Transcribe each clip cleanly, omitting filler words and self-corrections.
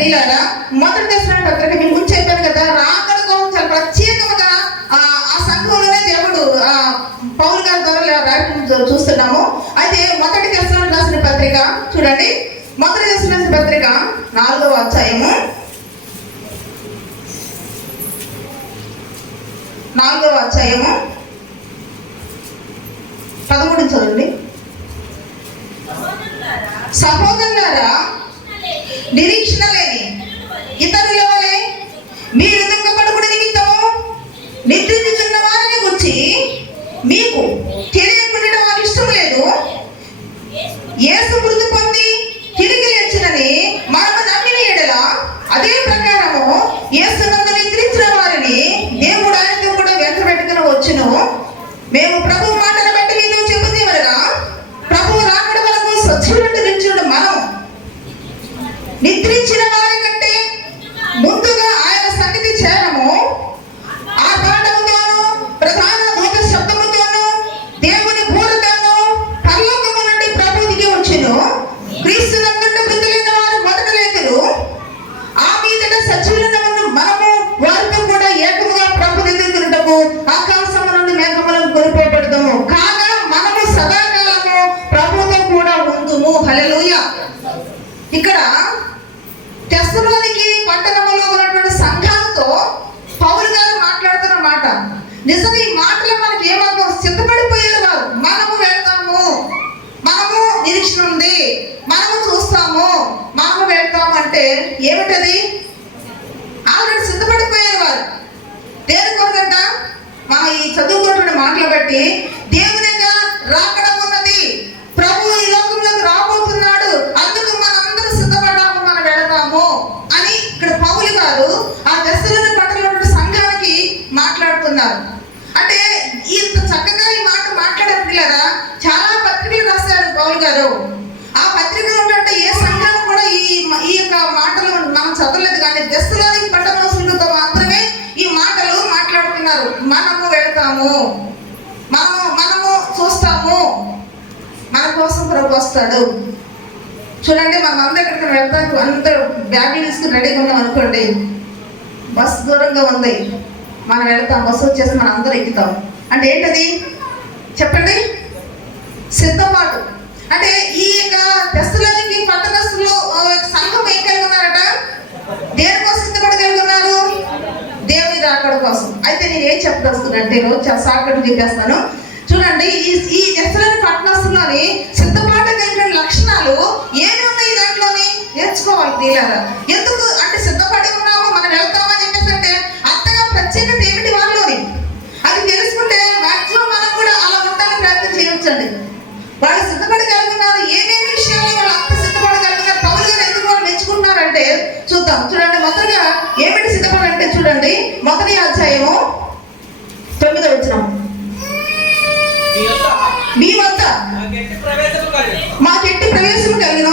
ప్రియులారా, మొదటి దశలోని పత్రిక మీకు ముందు చెప్పాను కదా, రాకడ కోసం చాలా ప్రత్యేకంగా ఆ సంఘంలోనే దేవుడు పౌలు గారి ద్వారా రాయడం చూస్తున్నాము. అయితే మొదటి దశలోని రాసిన పత్రిక చూడండి, మొదటి దశలోని రాసిన పత్రిక 4వ అధ్యాయము 13 చదవండి. సహోదరులారా, నిరీక్షణ లేని ఇతరుల వలె మీరు దుఃఖపడకుడి నిమిత్తము నిద్రించుచున్న వారిని గురించి మీకు తెలియకుండా వారికి ఇష్టం లేదు. యేసు మృతి పొంది తిరిగి లేచినని మనము నమ్మిన ఎడల అదే ప్రకారము యేసునందు నిద్రించిన వారిని దేవుడు ఆయనతో కూడా వెంటబెట్టుకుని వచ్చును. మేము ప్రభు మాటను బట్టి మీతో చెబుతేమనగా, ప్రభు రాకడ వరకు సజీవుడు నిలిచుండు మనం నిద్రించిన వారి కంటే ముందుగా ఆయన సన్నిధి చేరము. ఆ పాఠముతోను ప్రధాన దూత శబ్దముతోను దేవుని బూరతోను పరలోకము నుండి ప్రభు దిగి వచ్చును. క్రీస్తునందు మృతులైన వారు మొదట లేతురు. ఆ మీదట సజీవులైన మనము వారితో కూడా ఏకముగా ప్రభు ఎదుర్కొనుటకు ఆకాశము నుండి మేఘములను కొనిపోబడదుము. కాగా మనము సదాకాలము ప్రభుతో కూడా ఉందుము. హల్లెలూయా. ఇక్కడ తెస్సలోనికీ పట్టణంలో ఉన్నటువంటి సంఘాలతో పౌలు గారు మాట్లాడుతున్న మాట నిజంగా ఈ మాటలు మనకి ఏమర్థం? సిద్ధపడిపోయారు వారు. మనము వెళ్తాము, మనము నిరీక్షణ ఉంది, మనము చూస్తాము, మనము వెళ్తాము అంటే ఏమిటది? ఆల్రెడీ సిద్ధపడిపోయారు వారు. దేని కొరకంట? మనం ఈ చదువుకున్నటువంటి మాటలు బట్టి దేవుని యొక్క రాకడ ఉన్నది, ప్రభు ఈ లోకంలోకి రాబోతున్నాడు, అందుకు మనందరూ సిద్ధపడ్డాము, మనం వెళతాము అని ఇక్కడ పౌలు గారు ఆ దశలోని పట్టణంలో సంఘానికి మాట్లాడుతున్నారు. అంటే ఇంత చక్కగా ఈ మాట మాట్లాడారు పిల్లరా. చాలా పత్రికలు రాశారు పౌలు గారు. ఆ పత్రికలు ఉన్నట్టు ఏ సంఘాలు కూడా ఈ యొక్క మాటలు మనం చదవలేదు, కానీ దశలోని పట్టణవాసులతో మాత్రమే ఈ మాటలు మాట్లాడుతున్నారు. మనము వెళతాము, మనము చూస్తాము, మన కోసం ప్రభు వస్తాడు. చూడండి, మనం అందరూ ఎక్కడికి వెళ్తాం, అందరూ బ్యాగులు తీసుకుని రెడీగా ఉన్నాం అనుకోండి, బస్ దూరంగా ఉంది, మనం వెళ్తాం, బస్సు వచ్చేసి మనం అందరూ ఎక్కుతాం. అంటే ఏంటది చెప్పండి? సిద్ధపాటు. అంటే ఈ యొక్క దశలోనికి పట్టణస్తులు సంఘం ఏం కలిగి ఉన్నారట? దేనికోసం సిద్ధపడగలిగి ఉన్నారు? దేవుని రాకడ కోసం. అయితే నేను ఏం చెప్పదలుచుకున్నానంటే ఈరోజు చాలా సాకట్టు చెప్పేస్తాను. చూడండి, ఈ దశలోని పట్టణస్తుల్లోని సిద్ధపాటు కలిగిన లక్షణాలు ఏమి ఉన్నాయి దాంట్లోని నేర్చుకోవాలి ప్రియులారా. ఎందుకు అంటే సిద్ధపడి ఉన్నాము, మనం వెళ్తామని చెప్పేసి అంటే అంతగా ప్రత్యేకత ఏమిటి వాళ్ళలోని? అది తెలుసుకుంటే మాక్సిమం మనం కూడా అలా ఉండడానికి ప్రయత్నం చేయవచ్చండి. వాళ్ళు సిద్ధపడగలుగుతున్నారు, ఏమేమి విషయాల్లో వాళ్ళు అంత సిద్ధపడగలుగుతారు. పౌలు గారు ఎందుకు వాళ్ళు మెచ్చుకుంటున్నారంటే చూద్దాం. చూడండి, మొదటిగా ఏమిటి సిద్ధపడంటే చూడండి, మొదటి అధ్యాయము 9వ వచనం. మీ వద్ద మాకెట్టి ప్రవేశం కలిగిన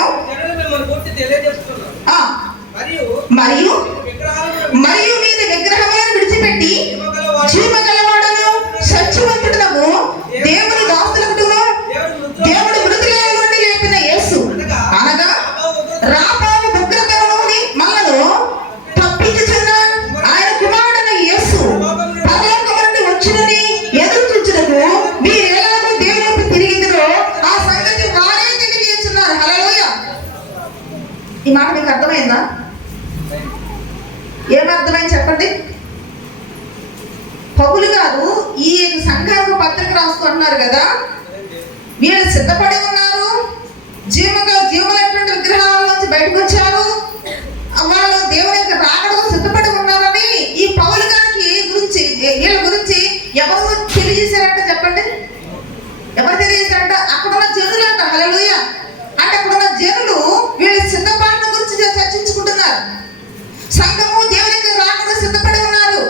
మరియు మీద విగ్రహములను విడిచిపెట్టి జీవగలవాడను సత్యవంతుడను దేవుని దాసులకును దేవుడు మృతులైన నుండి లేపిన యేసు అనగా రాబోవు ఉగ్రతలోని మనలను తప్పించుచున్న ఆయన కుమారుడైన యేసు పరలోకము నుండి వచ్చునని ఎదురు చూచుటకు మీరు ఎలాగో దేవునికి తిరిగిదిరో ఆ సంగతి వారే తెలియజేస్తున్నారు. హల్లెలూయా. ఈ మాట మీకు అర్థమైందా? ఏమర్థమైంది చెప్పండి? పౌలు గారు ఈ సంఘాలకు పత్రిక రాస్తున్నారు కదా, వీళ్ళు సిద్ధపడి ఉన్నారు, జీవమైనటువంటి విగ్రహాల నుంచి బయటకు వచ్చారు, వాళ్ళు దేవుని యొక్క రాకడకు సిద్ధపడి ఉన్నారని ఈ పౌలు గారికి గురించి వీళ్ళ గురించి ఎవరు తెలియజేశారంట చెప్పండి? ఎవరు తెలియజేశారంట? అక్కడున్న జనులు అంట. హల్లెలూయా. అంటే అక్కడున్న జనులు వీళ్ళ సిద్ధపాటు గురించి చర్చించుకుంటున్నారు. సంఘము దేవుని యొక్క రాకడ సిద్ధపడి ఉన్నారు.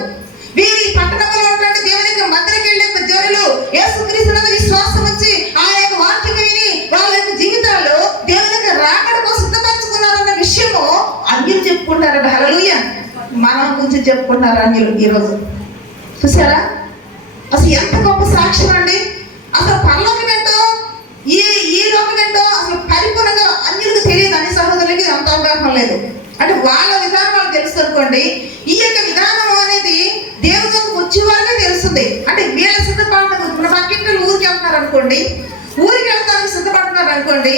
వీరి పట్టణంలో ఉన్నటువంటి దేవుని యొక్క మందిరానికి వెళ్ళే జనులు యేసుక్రీస్తునందు విశ్వాసం ఉంచి ఆయన యొక్క వాక్యం విని వాళ్ళ యొక్క జీవితాల్లో దేవుని యొక్క రాకడకు సిద్ధపరచుకున్నారన్న విషయము అన్యులు చెప్పుకుంటారు. హల్లెలూయా. మన గురించి చెప్పుకుంటారు అన్యులు ఈరోజు. చూసారా అసలు ఎంత గొప్ప సాక్ష్యం అండి. అసలు పరలోకం ఏంటో ఈ లోకం ఏంటో అసలు పరిపూర్ణంగా అన్యులకు తెలియదు. అన్ని సహోదరులకి అంత అవగాహన లేదు. అంటే వాళ్ళ విధానం వాళ్ళకి తెలుసు అనుకోండి. ఈ యొక్క విధానం అనేది దేవుడితో వచ్చే వాళ్ళకే తెలుస్తుంది. అంటే వీళ్ళ సిద్ధపడటం, మన పక్కింటి ఊరికి వెళ్తున్నారు అనుకోండి, ఊరికి వెళ్తానికి సిద్ధపడుతున్నారు అనుకోండి,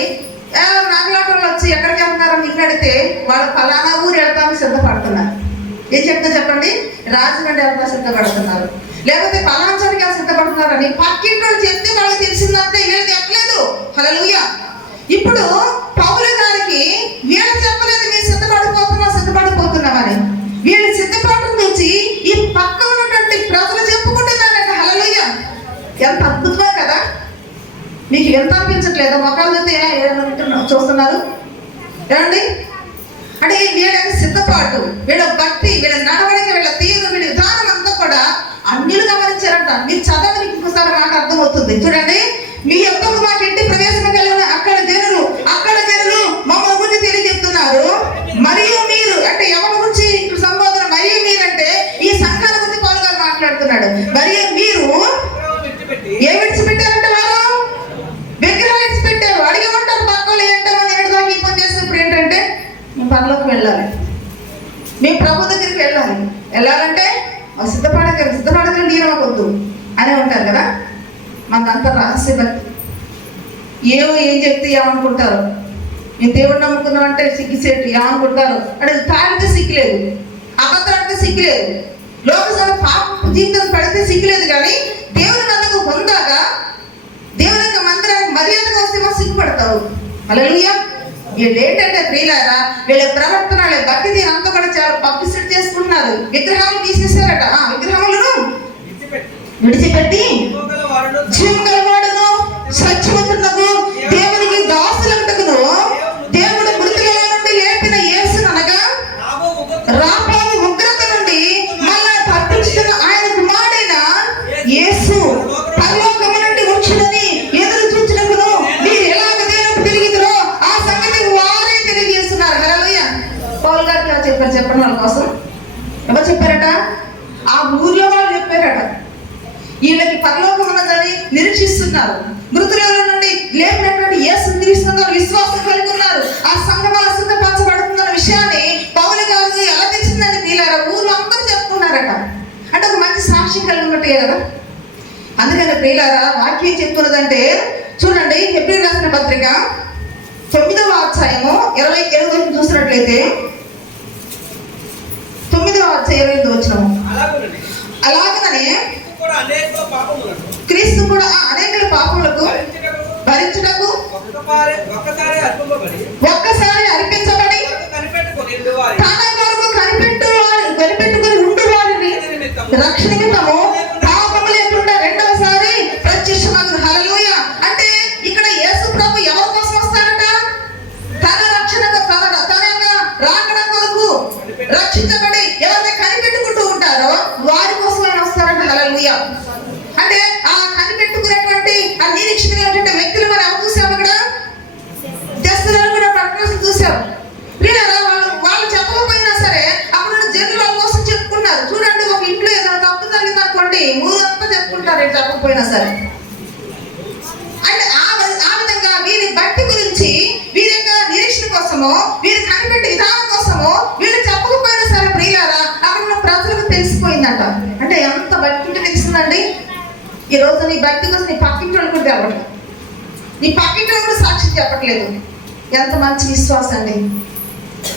నాగలాటోళ్ళు వచ్చి ఎక్కడికి వెళ్తున్నారని మీకు అడిగితే వాళ్ళు ఫలానా ఊరు వెళ్తానికి సిద్ధపడుతున్నారు. ఏం చెప్తా చెప్పండి? రాజమండ్రి వెళ్తా సిద్ధపడుతున్నారు, లేకపోతే పలాంచోటికి సిద్ధపడుతున్నారని పక్కింటి చెప్తే వాళ్ళకి తెలిసిందంటే వీళ్ళకి చెప్పలేదు. హల్లెలూయా. ఇప్పుడు పౌలు గారికి వీళ్ళు చెప్పలేదు మేము సిద్ధపడిపోతున్నామని. వీళ్ళు సిద్ధపడటం నుంచి ఈ పక్క ఉన్నటువంటి ప్రజలు చెప్పుకుంటున్నారంట. హల్లెలూయా. ఎంత అద్భుతమే కదా! మీకు ఎంత అనిపించట్లేదు? మొక్కలతో చూస్తున్నారు ఏమండి? అంటే వీళ్ళ సిద్ధపాటు, వీళ్ళ భక్తి, వీళ్ళ నడవడిక, వీళ్ళ తీరు, వీళ్ళ విధానం అంతా కూడా అన్యులు గమనించారంట. మీరు చదవండి, మీకు ఇంకోసారి మాట అర్థమవుతుంది. చూడండి, మీ యొక్క మాకు ఇంటి ప్రవేశం కలిగిన అక్కడ జనులు మమ్మల్ని గురించి తెలియజెప్తున్నారు. మరియు మీరు అంటే ఎవరి గురించి ఇప్పుడు సంబోధన? మరియు మీరంటే ఈ సంఘాల గురించి పౌలు గారు మాట్లాడుతున్నాడు. మరియు మీరు ఏ విడిచిపెట్టారంటే వారు విగ్రహాలు విడిచిపెట్టారు. అడిగమంటారు పక్కలు ఏంటో ఏడుదాకా ఈ పని చేసినప్పుడు ఏంటంటే మేము పనిలోకి వెళ్ళాలి, మేము ప్రభు దగ్గరికి వెళ్ళాలంటే సిద్ధపడగలి నీరవద్దు అనే ఉంటారు కదా. మనదంతా రహస్య భక్తి. ఏం చెప్తే ఏమనుకుంటారు? మేము దేవుడు నమ్ముకున్నాం అంటే సిగ్గిసేటు ఏమనుకుంటారు అంటే తాగితే సిగ్గులేదు, అబద్ధం అంటే సిగ్గులేదు, లోకసభ పాప జీవితం పడితే సిగ్గులేదు. కానీ దేవుని వద్దకు పొందాక దేవుని యొక్క మందిరానికి మర్యాదగా వస్తే మనం సిగ్గుపడతావు. హల్లెలూయా. వీళ్ళు ఏంటంటే ప్రియులారా, వీళ్ళ ప్రవర్తన, భక్తి దీని అంతా కూడా చాలా పబ్లిసిటీ చేసుకుంటున్నారు. విగ్రహాలు తీసేశారట. విగ్రహములను విడిచిపెట్టి జీవగలవాడును సత్యవంతునకు దేవునికి దాసులకును దేవుడు మృతులలో నుండి లేపిన యేసును అనగా రాబోవు ఉగ్రత నుండి మళ్ళా తప్పించుతున్న ఆయన కుమారుడైన యేసు పరలోకము నుండి వచ్చునని ఎదురు చూచినప్పుడు మీరు ఎలాగ దేవుడు తిరిగిదరో ఆ సంగతి వారే తెలియజేస్తున్నారు. హల్లెలూయా. పౌలు గారు చెప్పారు. చెప్పండి వాళ్ళ కోసం. ఎవరు చెప్పారట? ఆ ఊర్లో వాళ్ళు చెప్పారట. వీళ్ళకి పరలోకం ఉన్నదని నిరీక్షిస్తున్నారు. మృతులలో నుండి లేపినటువంటి యేసుని నిరీక్షిస్తున్నారు, విశ్వాసం కలిగి ఉన్నారు. ఆ సంఘం అలా సిద్ధపరచబడుతున్న విషయాన్ని పౌలు గారు ఎలా తెలిసిందంటే వీళ్ళ ఊర్లో అందరూ చెప్పుకున్నారట. అంటే ఒక మంచి సాక్ష్యం కలిగి ఉన్నట్టే కదా. అందుకని ప్రియులారా, వాక్యం చెప్తున్నదంటే చూడండి, హెబ్రీయులకు రాసిన పత్రిక 9వ అధ్యాయము 27 చూసినట్లయితే 9వ అధ్యాయం 28 వచనం, అలాగనే క్రీస్తు కూడా అనేక పాపములకు భరించుటకు ఒక్కసారి అర్పించబడి తన కొరకు కనిపెట్టుకుని ఉండు వారిని రక్షణ నిమిత్తము పాపము లేకుండా రెండవసారి ప్రత్యక్షమగును. హల్లెలూయా. అంటే ఇక్కడ యేసు ప్రభు ఎవరి కోసం వస్తారట? తన రక్షణ, తన రాకడ కొరకు రక్షించబడి ఎవరైతే కనిపెట్టుకుంటూ ఉంటారో వారి కోసం ఆయన వస్తారంట. హల్లెలూయా. అంటే ఆ కనిపెట్టుకునేటువంటి ఆ నిరీక్షించినటువంటి వ్యక్తులు మనం ఎవరు చూసాము? అక్కడ జస్తులను కూడా ప్రకటన చూసాము. వాళ్ళు చెప్పకపోయినా సరే అక్కడ జనుల కోసం చెప్పుకున్నారు. చూడండి, ఒక ఇంట్లో ఏదైనా తప్పు జరిగింది అనుకోండి, ఊరంతా చెప్పుకుంటారు చెప్పకపోయినా సరే. అంటే ఆ విధంగా వీరి భక్తి గురించి, వీరి యొక్క నిరీక్షణ కోసమో, వీరి కనిపెట్టే విధానం కోసమో వీళ్ళు చెప్పకపోయినా సరే ప్రియులారా అక్కడ ఉన్న ప్రజలకు తెలిసిపోయిందట. అంటే ఎంత భక్తి ఉంటే తెలిసిందండి. ఈ రోజు నీ భక్తి కోసం నీ పక్కింటి వాళ్ళు కూడా తెలవట్లేదు, నీ పక్కింటి వాళ్ళు కూడా సాక్షి చెప్పట్లేదు. ఎంత మంచి విశ్వాసం అండి.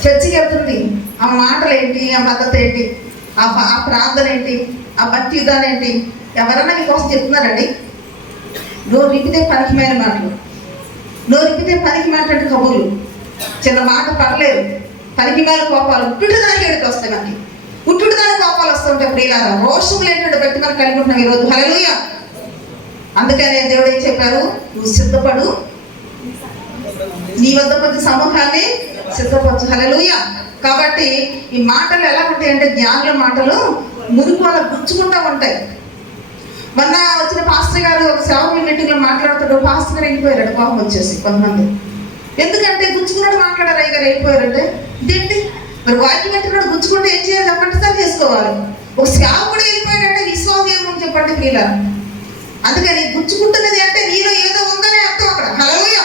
చర్చికి వెళ్తుంది, ఆ మాటలు ఏంటి, ఆ పద్ధతి ఏంటి, ఆ ప్రార్థన ఏంటి, ఆ భక్తి విధానం ఏంటి? ఎవరన్నా మీకోసం చెప్తున్నారండి? నోరు రిపితే పనికిమైన మాటలు, నోరు రిపితే పనికి మాట్లాడే కబుర్లు, చిన్న మాట పడలేదు, పనికి మేల కోపాలు, ఉట్టుదానికి ఎడికి వస్తాయి. మనకి ఉట్టుదానికి కోపాలు వస్తుంటాయి ప్రియులారా. రోషం లేనటువంటి బట్టి మనం కలిగి ఉంటున్నాం ఈరోజు. హల్లెలూయా. అందుకనే దేవుడు ఏం చెప్పారు? నువ్వు సిద్ధపడు, నీ వద్ద కొంచెం సమూహాన్ని సిద్ధపరచు. హల్లెలూయా. కాబట్టి ఈ మాటలు ఎలా ఉంటాయంటే జ్ఞానుల మాటలు మురికి వాళ్ళ గుచ్చుకుంటూ ఉంటాయి. మొన్న వచ్చిన పాస్టర్ గారు ఒక సేవకుల మీటింగ్ లో మాట్లాడుతాడు. పాస్టర్ గారు వెళ్ళిపోయారట, కోపం వచ్చేసి కొంతమంది. ఎందుకంటే గుచ్చుకున్నాడు మాట్లాడారు. అయ్య గారు వెళ్ళిపోయారంటే ఇదేంటి మరి? వాక్యం వెంటనే గుచ్చుకుంటే ఏం చేయాలి చెప్పండి? సార్ చేసుకోవాలి. ఒక సేవకుడు వెళ్ళిపోయాడంటే విశ్వాసం ఏమని చెప్పండి ప్రియుల. అందుకని గుచ్చుకుంటున్నది అంటే నీలో ఏదో ఉందని అర్థం అక్కడ. హల్లెలూయా.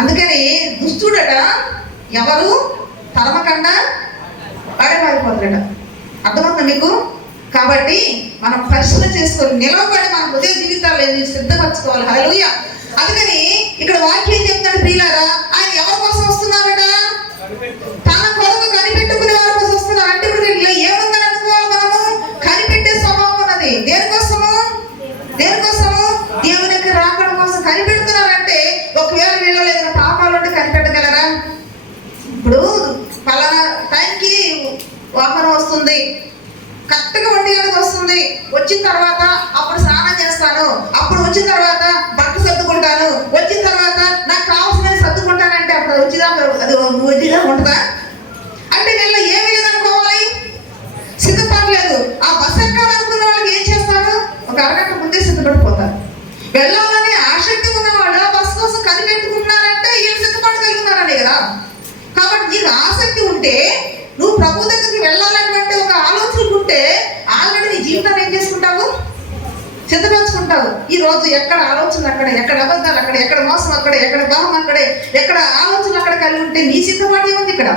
అందుకని దుష్టుడట ఎవరు? తరమకుండా అడగాలిపోతాడట. అర్థమవుతుందా మీకు? కాబట్టి మనం పరిశీలన చేసుకొని నిలవబడి మన హృదయ జీవితాలు సిద్ధపరచుకోవాలి. హల్లెలూయా. అందుకని ఇక్కడ వాక్యం ఏం చెప్తాడు ప్రియులారా? ఆయన ఎవరి కోసం వస్తున్నారట? తన కొరకు కనిపెట్టుకునే వారి కోసం వస్తున్నారు. అంటే ఇప్పుడు ఏముందని అనుకోవాలి మనము? కనిపెట్టే స్వభావం ఉన్నది. దేనికోసము? దేవుని యొక్క రాకడ కోసం కనిపెడుతున్నారంటే ఒకవేళ వీళ్ళు ఏదైనా పాపాలు ఉంటే కనిపెట్టగలరా? ఇప్పుడు పలానా టైంకి వాహనం వస్తుంది, కరెక్ట్గా 1 గంటకు వస్తుంది, వచ్చిన తర్వాత అప్పుడు స్నానం చేస్తాను, అప్పుడు వచ్చిన తర్వాత బట్టలు సర్దుకుంటాను, వచ్చిన తర్వాత నాకు కావాల్సిన సర్దుకుంటానంటే అప్పుడు అది వచ్చిదా ఉంటుందా? అంటే వీళ్ళు ఏమీ లేదనుకోవాలి, సిద్ధపడలేదు. ఆ బస్ ఎక్కాలనుకున్న వాళ్ళకి ఏం చేస్తారు? ఒక అరగంట ముందే సిద్ధపడిపోతారు. వెళ్ళాలని ఆసక్తి ఉన్నవాళ్ళు ఆ బస్ కోసం కనిపెట్టుకున్నారంటే వీళ్ళు సిద్ధపడగలుగుతున్నారనే కదా. కాబట్టి నీకు ఆసక్తి ఉంటే, నువ్వు ప్రభు దగ్గరికి వెళ్ళాలన్నటువంటి ఒక ఆలోచన ఉంటే ఆల్రెడీ నీ జీవితాన్ని ఏం చేసుకుంటావు? సిద్ధపరచుకుంటావు. ఈ రోజు ఎక్కడ ఆలోచనలు అక్కడ, ఎక్కడ అబద్ధాలు అక్కడ, ఎక్కడ మోసం అక్కడ, ఎక్కడ భావం అక్కడే, ఎక్కడ ఆలోచనలు అక్కడ కలిగి ఉంటే నీ సిద్ధపాటు ఉంది ఇక్కడ.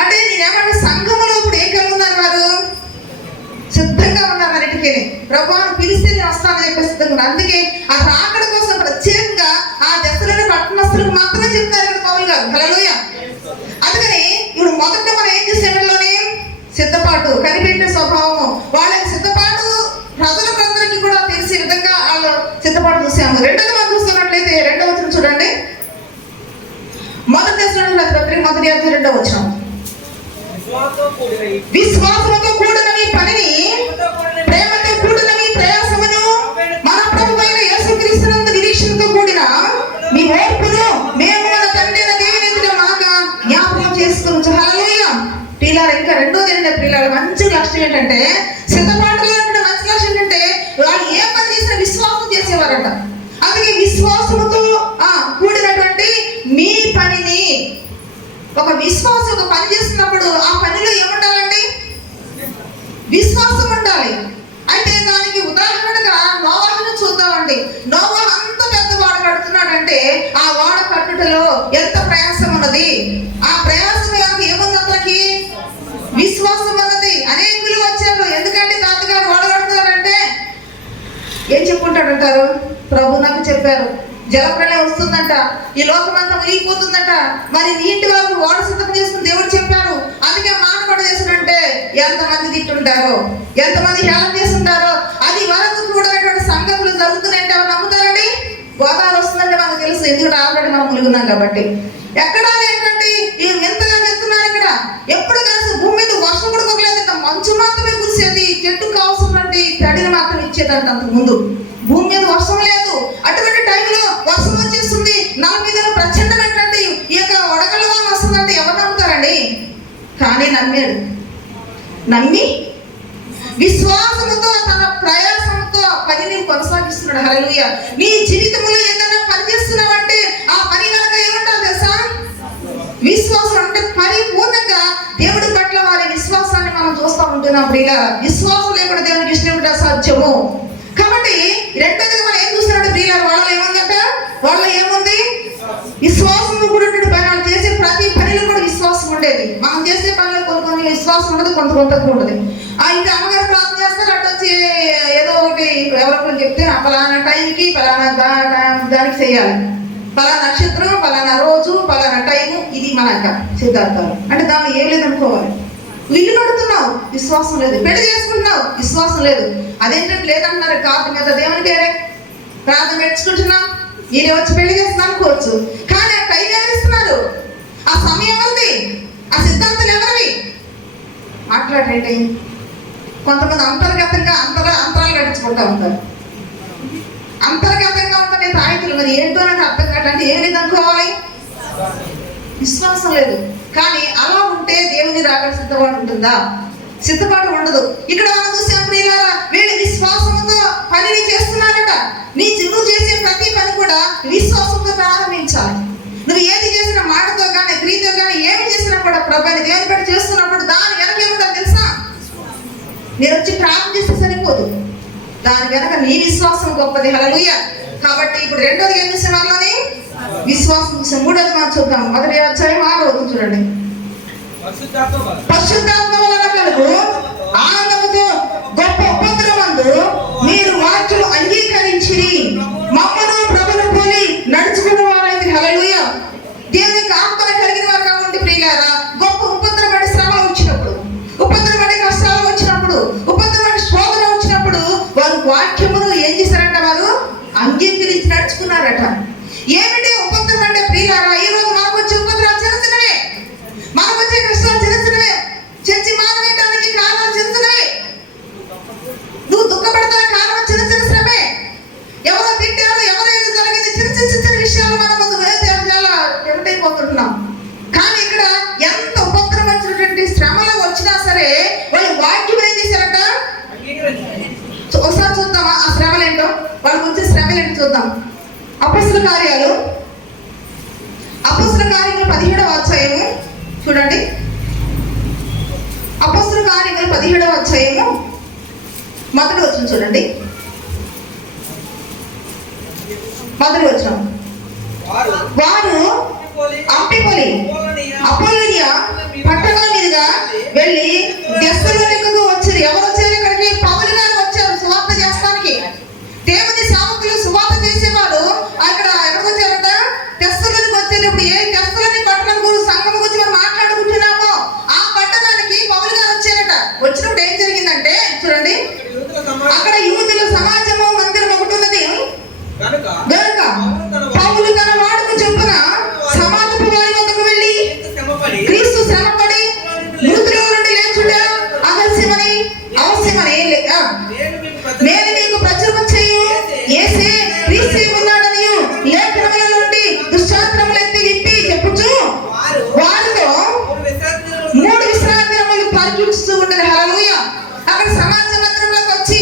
అంటే నేనేమంటే సంఘంలో ఇప్పుడు ఏం కలిగి ఉన్నారు? వారు సిద్ధంగా ఉన్నారు అన్నిటికీ. ప్రభువును పిలిస్తే నేను వస్తానని చెప్పి సిద్ధంగా ఉన్నారు. అందుకే ఆ రాకడ కోసం ప్రత్యేకంగా ఆ దశలోని పట్టణస్తులకు మాత్రమే చెప్తారు ఇక్కడ పౌలు గారు. హల్లెలూయా. అందుకని ఇప్పుడు మొదట మనం ఏం చేసేవాళ్ళని సిద్ధపాటు, కనిపెట్టే స్వభావము, వాళ్ళకి సిద్ధపాటు ప్రజలందరికీ కూడా తెలిసే విధంగా వాళ్ళు సిద్ధపాటు చూసాము. రెండోది మనం చూస్తున్నట్లయితే 2వ వచనం చూడండి. మొదటి దశలోని పత్రిక 1వ అధ్యాయం 2వ వచనం. విశ్వాసముతో కూడిన మీ పనిని, ప్రేమతో కూడిన మీ ప్రయాసమును, మన ప్రభువైన యేసుక్రీస్తునందు నిరీక్షణతో కూడిన మీ ఓర్పును మేము మన తండ్రి అయిన దేవుని ఎదుట మనకు జ్ఞాపకం చేసుకుని. హల్లెలూయా. ప్రియులారా, ఇంకా రెండోది ఏంటంటే ప్రియులారా, మంచి లక్షణం ఏంటంటే, సిద్ధపాటులో మంచి లక్షణం ఏంటంటే వాళ్ళు ఏ పని చేసినా విశ్వాసం చేసేవారట. అందుకే విశ్వాసముతో కూడినటువంటి మీ పనిని, ఒక విశ్వాసం ఒక పని చేస్తున్నప్పుడు ఆ పనిలో ఏముండాలండి? విశ్వాసం ఉండాలి. అయితే దానికి ఉదాహరణగా నోవాహును చూద్దామండి. నోవాహు అంత పెద్ద వాడ కడుతున్నాడంటే ఆ వాడ కట్టుటలో ఎంత ప్రయాసం ఉన్నది. ఆ ప్రయాసం ఏముంది? అతనికి విశ్వాసం ఉన్నది. అనేకులు వచ్చారు. ఎందుకంటే తాతగారు వాడ కడుతున్నారంటే ఏం చెప్పుకుంటాడంటారు? ప్రభు నాకు చెప్పారు, జలప్రళయం వస్తుందంట, ఈ లోకమంతా మునిగిపోతుందంట, మరి నీటి వరకు ఓడ సిద్ధం చేసుకుని దేవుడు చెప్పారు. అందుకే మాట కూడా చేసినంటే ఎంతమంది తిట్టుంటారో, ఎంతమంది హేళన చేస్తుంటారో, అది వరకు కూడినటువంటి సంగతులు జరుగుతున్నాయంటే ఎవరు నమ్ముతారండి? గోదావరి వస్తుందంటే మనకు తెలుసు, ఎందుకంటే ఆల్రెడీ మనం మునిగున్నాం కాబట్టి. ఎక్కడ ఏంటంటే ఎంతగా చెప్తున్నారు ఇక్కడ, ఎప్పుడు కలిసి భూమి మీద వర్షం కూడా కొనలేదంట, మంచు మాత్రమే కురిసేది, చెట్టుకు కావాల్సినటువంటి తడిని మాత్రం ఇచ్చేదంట. అంతకు ముందు భూమి మీద వర్షం లేదు. అటువంటి టైంలో వర్షం వచ్చేస్తుంది, 40 దినాలు ప్రచండమైనటువంటి ఈ యొక్క వడగళ్ళవాన వస్తుందంటే ఎవరు నమ్ముతారండి? కానీ నమ్మి విశ్వాసముతో తన ప్రయాసంతో పనిని కొనసాగిస్తున్నాడు. హల్లెలూయా. నీ జీవితంలో ఏదైనా పని చేస్తున్నావంటే ఆ పని వెనక ఏముంటావు తెలుసా? విశ్వాసం. అంటే పరిపూర్ణంగా దేవుడి పట్ల వారి విశ్వాసాన్ని మనం చూస్తూ ఉంటున్నాం. విశ్వాసం లేకుండా దేవునికి ఇష్టం అసాధ్యము. కాబట్టి రెండోదిగా మనం ఏం చూస్తున్నాడు ప్రియులారా? వాళ్ళలో ఏముందంట? వాళ్ళలో ఏముంది? విశ్వాసం కూడా పని. చేసే ప్రతి పనిలో కూడా విశ్వాసం ఉండేది. మనం చేసే పనిలో కొన్ని విశ్వాసం ఉండదు, కొంత ఉండదు. ఇంకా అమ్మగారు ప్రార్థన చేస్తారు, అటు వచ్చి ఏదో ఒకటి ఎవరో చెప్తే పలానా టైంకి పలానా దానికి చేయాలి, పలానా నక్షత్రం, పలానా రోజు, పలానా టైము, ఇది మన సిద్ధాంతాలు. అంటే దాన్ని ఏం లేదనుకోవాలి. ఇల్లు కడుతున్నావు, విశ్వాసం లేదు. పెళ్లి చేసుకుంటున్నావు, విశ్వాసం లేదు. అదేంటంటే లేదంటున్నారు. కార్డు మీద దేవుని పేరే ప్రార్థన పెట్టుకుంటున్నాం, ఈయన వచ్చి పెళ్లి చేస్తున్నా అనుకోవచ్చు. కానీ ఆ టైం ఎవరిస్తున్నారు? ఆ సమయం ఎవరిది? ఆ సిద్ధాంతాలు ఎవరివి? మాట్లాడేంటి? కొంతమంది అంతర్గతంగా అంతరాలు కట్టించుకుంటా ఉంటారు. అంతర్గతంగా ఉంటుంది తాయితులు. మరి ఏంటో నాకు అర్థం కాదంటే ఏం లేదనుకోవాలి? విశ్వాసం లేదు. కానీ అలా ఉంటే దేవుని రాగల సిద్ధపాటు ఉంటుందా? సిద్ధపాటు ఉండదు. ఇక్కడ మనం చూసాం ప్రియులారా, వీళ్ళు విశ్వాసంతో పనిని చేస్తున్నారట. నువ్వు చేసే ప్రతి పని కూడా విశ్వాసంతో ప్రారంభించాలి. నువ్వు ఏది చేసినా మాటతో కానీ క్రియతో కానీ ఏమి చేసినా కూడా ప్రభుని దేవుని బట్టి చేస్తున్నప్పుడు దాని వెనక ఏముంటుందో తెలుసా? నేను వచ్చి ప్రార్థన చేస్తే సరిపోదు, దాని వెనక నీ విశ్వాసం గొప్పది. హల్లెలూయా. కాబట్టి ఇప్పుడు రెండోది ఏం చూసే వాళ్ళని విశ్వాసం చూసాం. మూడోది మనం చూద్దాం. 1వ అధ్యాయం 6వ వచనం చూడండి. పరిశుద్ధాత్మ వలన కలుగు ఆనందముతో గొప్ప ఉపద్రవందు మీరు వాక్యము అంగీకరించిరి, మమ్మను ప్రభువును పోలి నడుచుకున్న వారైతే. హల్లెలూయా. దేవునికి ఆత్మ కలిగిన వారుగా ఉండి ప్రియులారా, గొప్ప ఉపద్రవడి శ్రమ వచ్చినప్పుడు, ఉపద్రవడి కష్టాలు వచ్చినప్పుడు, ఉపద్రవడి శోధన వచ్చినప్పుడు వారు వాక్యమును ఏం చేశారంట? వారు అంగీకరించి నడుచుకున్నారట. ఏమిటి ఉపద్రవం అంటే ప్రియులారా? ఈ రోజు మనకు వచ్చే ఉపద్రవం చిన్న చిన్నవే, మనకు వచ్చే కష్టాలు చిన్న చిన్నవే, చర్చి మానవేయడానికి కారణాలు చిన్న చిన్నవే, నువ్వు దుఃఖపడతా కారణం చిన్న చిన్న శ్రమే, ఎవరో తిట్టారు, ఎవరైనా జరిగింది, చిన్న చిన్న చిన్న విషయాలు మన ముందు చాలా టెంప్టైపోతున్నాం. కానీ ఇక్కడ ఎంత ఉపద్రవించినటువంటి శ్రమలు వచ్చినా సరే వాళ్ళు వాక్యం ఏం చేశారట? ఒకసారి చూద్దామా ఆ శ్రమలేంటో, వాళ్ళకి వచ్చే శ్రమలేంటో చూద్దాం. అపొస్తలుల కార్యాలు 17వ అధ్యాయము చూడండి. అపొస్తలుల కార్యాలు 17వ అధ్యాయము మొదటి వచనం చూడండి. మొదటి వచనం. వారు అంఫిపొలి అపోలోనియ పట్టణం మీదుగా వెళ్ళి తెస్సలోనికకు వచ్చారు. ఎవరు వచ్చారు ఇక్కడికి? పౌలు గారు వచ్చారు సువార్త చేస్తానికి. దేవుని సేవకులు సువార్త చేసేవారు అక్కడ ఎక్కడికి వచ్చారట? తెస్సలోనికి వచ్చేటప్పుడు ఏ తెస్సలోని పట్టణం గురించి సంఘం గురించి మనం మాట్లాడుకుంటున్నామో ఆ పట్టణానికి పౌలు గారు వచ్చారట. వచ్చినప్పుడు ఏం జరిగిందంటే చూడండి, అక్కడ యూదుల సమాజము మందిరం ఒకటి ఉన్నది గనుక పౌలు తన వాడుకు చొప్పున సమాజపు వారి వద్దకు వెళ్ళి క్రీస్తు శ్రమపడి మృతుల నుండి లేచుట అవశ్యమని నేను మీకు ప్రచురణ చేయు యేసే క్రీస్తు ఉన్నాడని లేఖనముల నుండి దుష్టాంతరములు ఎత్తి విప్పి చెప్పుచు వారితో 3 విశ్రాంతి దినములు పరిచూస్తూ ఉండరు. హల్లెలూయా. అక్కడ సమాజ మందిరంలోకి వచ్చి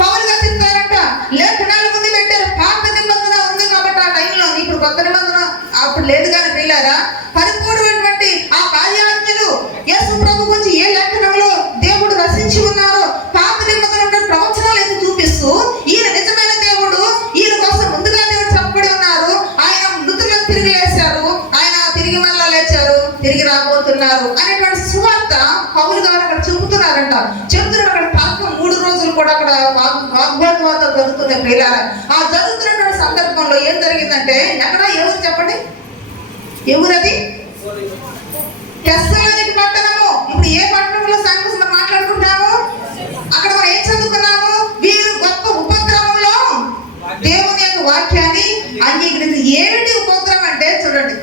పౌలు గారు చెప్తారంట, లేఖనాలు ముందు పెట్టారు. పాత నిబంధన ఉంది కాబట్టి ఆ టైంలో, ఇప్పుడు కొత్త నిబంధన అప్పుడు లేదు కానీ పిల్లారా, పరిపూర్ణమైనటువంటి ఆ కార్యాజ్ఞలు యేసు ప్రభు గురించి ఏ లేఖనంలో దేవుడు రచించి ఉన్నారో పాత నిబంధన ప్రవచనాలు ఎత్తి చూపిస్తూ ఈయన నిజమైన దేవుడు, ఈయన కోసం ముందుగా దేవుడు చెప్పబడి ఉన్నారు, ఆయన మృతులను తిరిగి లేచారు, ఆయన తిరిగి మళ్ళా లేచారు, తిరిగి రాబోతున్నారు అనేటువంటి సువార్త పౌలు గారు అక్కడ చెబుతున్నారంట. చెబుతున్నారు. అక్కడ తర్కం 3 రోజులు కూడా అక్కడ వాగ్వాదం జరుగుతున్నాయి ప్రియులారా. ఆ జరుగుతున్నటువంటి సందర్భంలో ఏం జరిగిందంటే, ఎక్కడ ఎవరు చెప్పండి, ఎవరది? తెస్సలోనిక పట్టణము. ఇప్పుడు ఏ పట్టణంలో సంఘం మనం మాట్లాడుకుంటాము? అక్కడ మనం ఏం చదువుకున్నాము? వీరు గొప్ప ఉపద్రవంలో దేవుని యొక్క వాక్యాన్ని అంగీకరించి. ఏమిటి ఉపద్రవం అంటే చూడండి,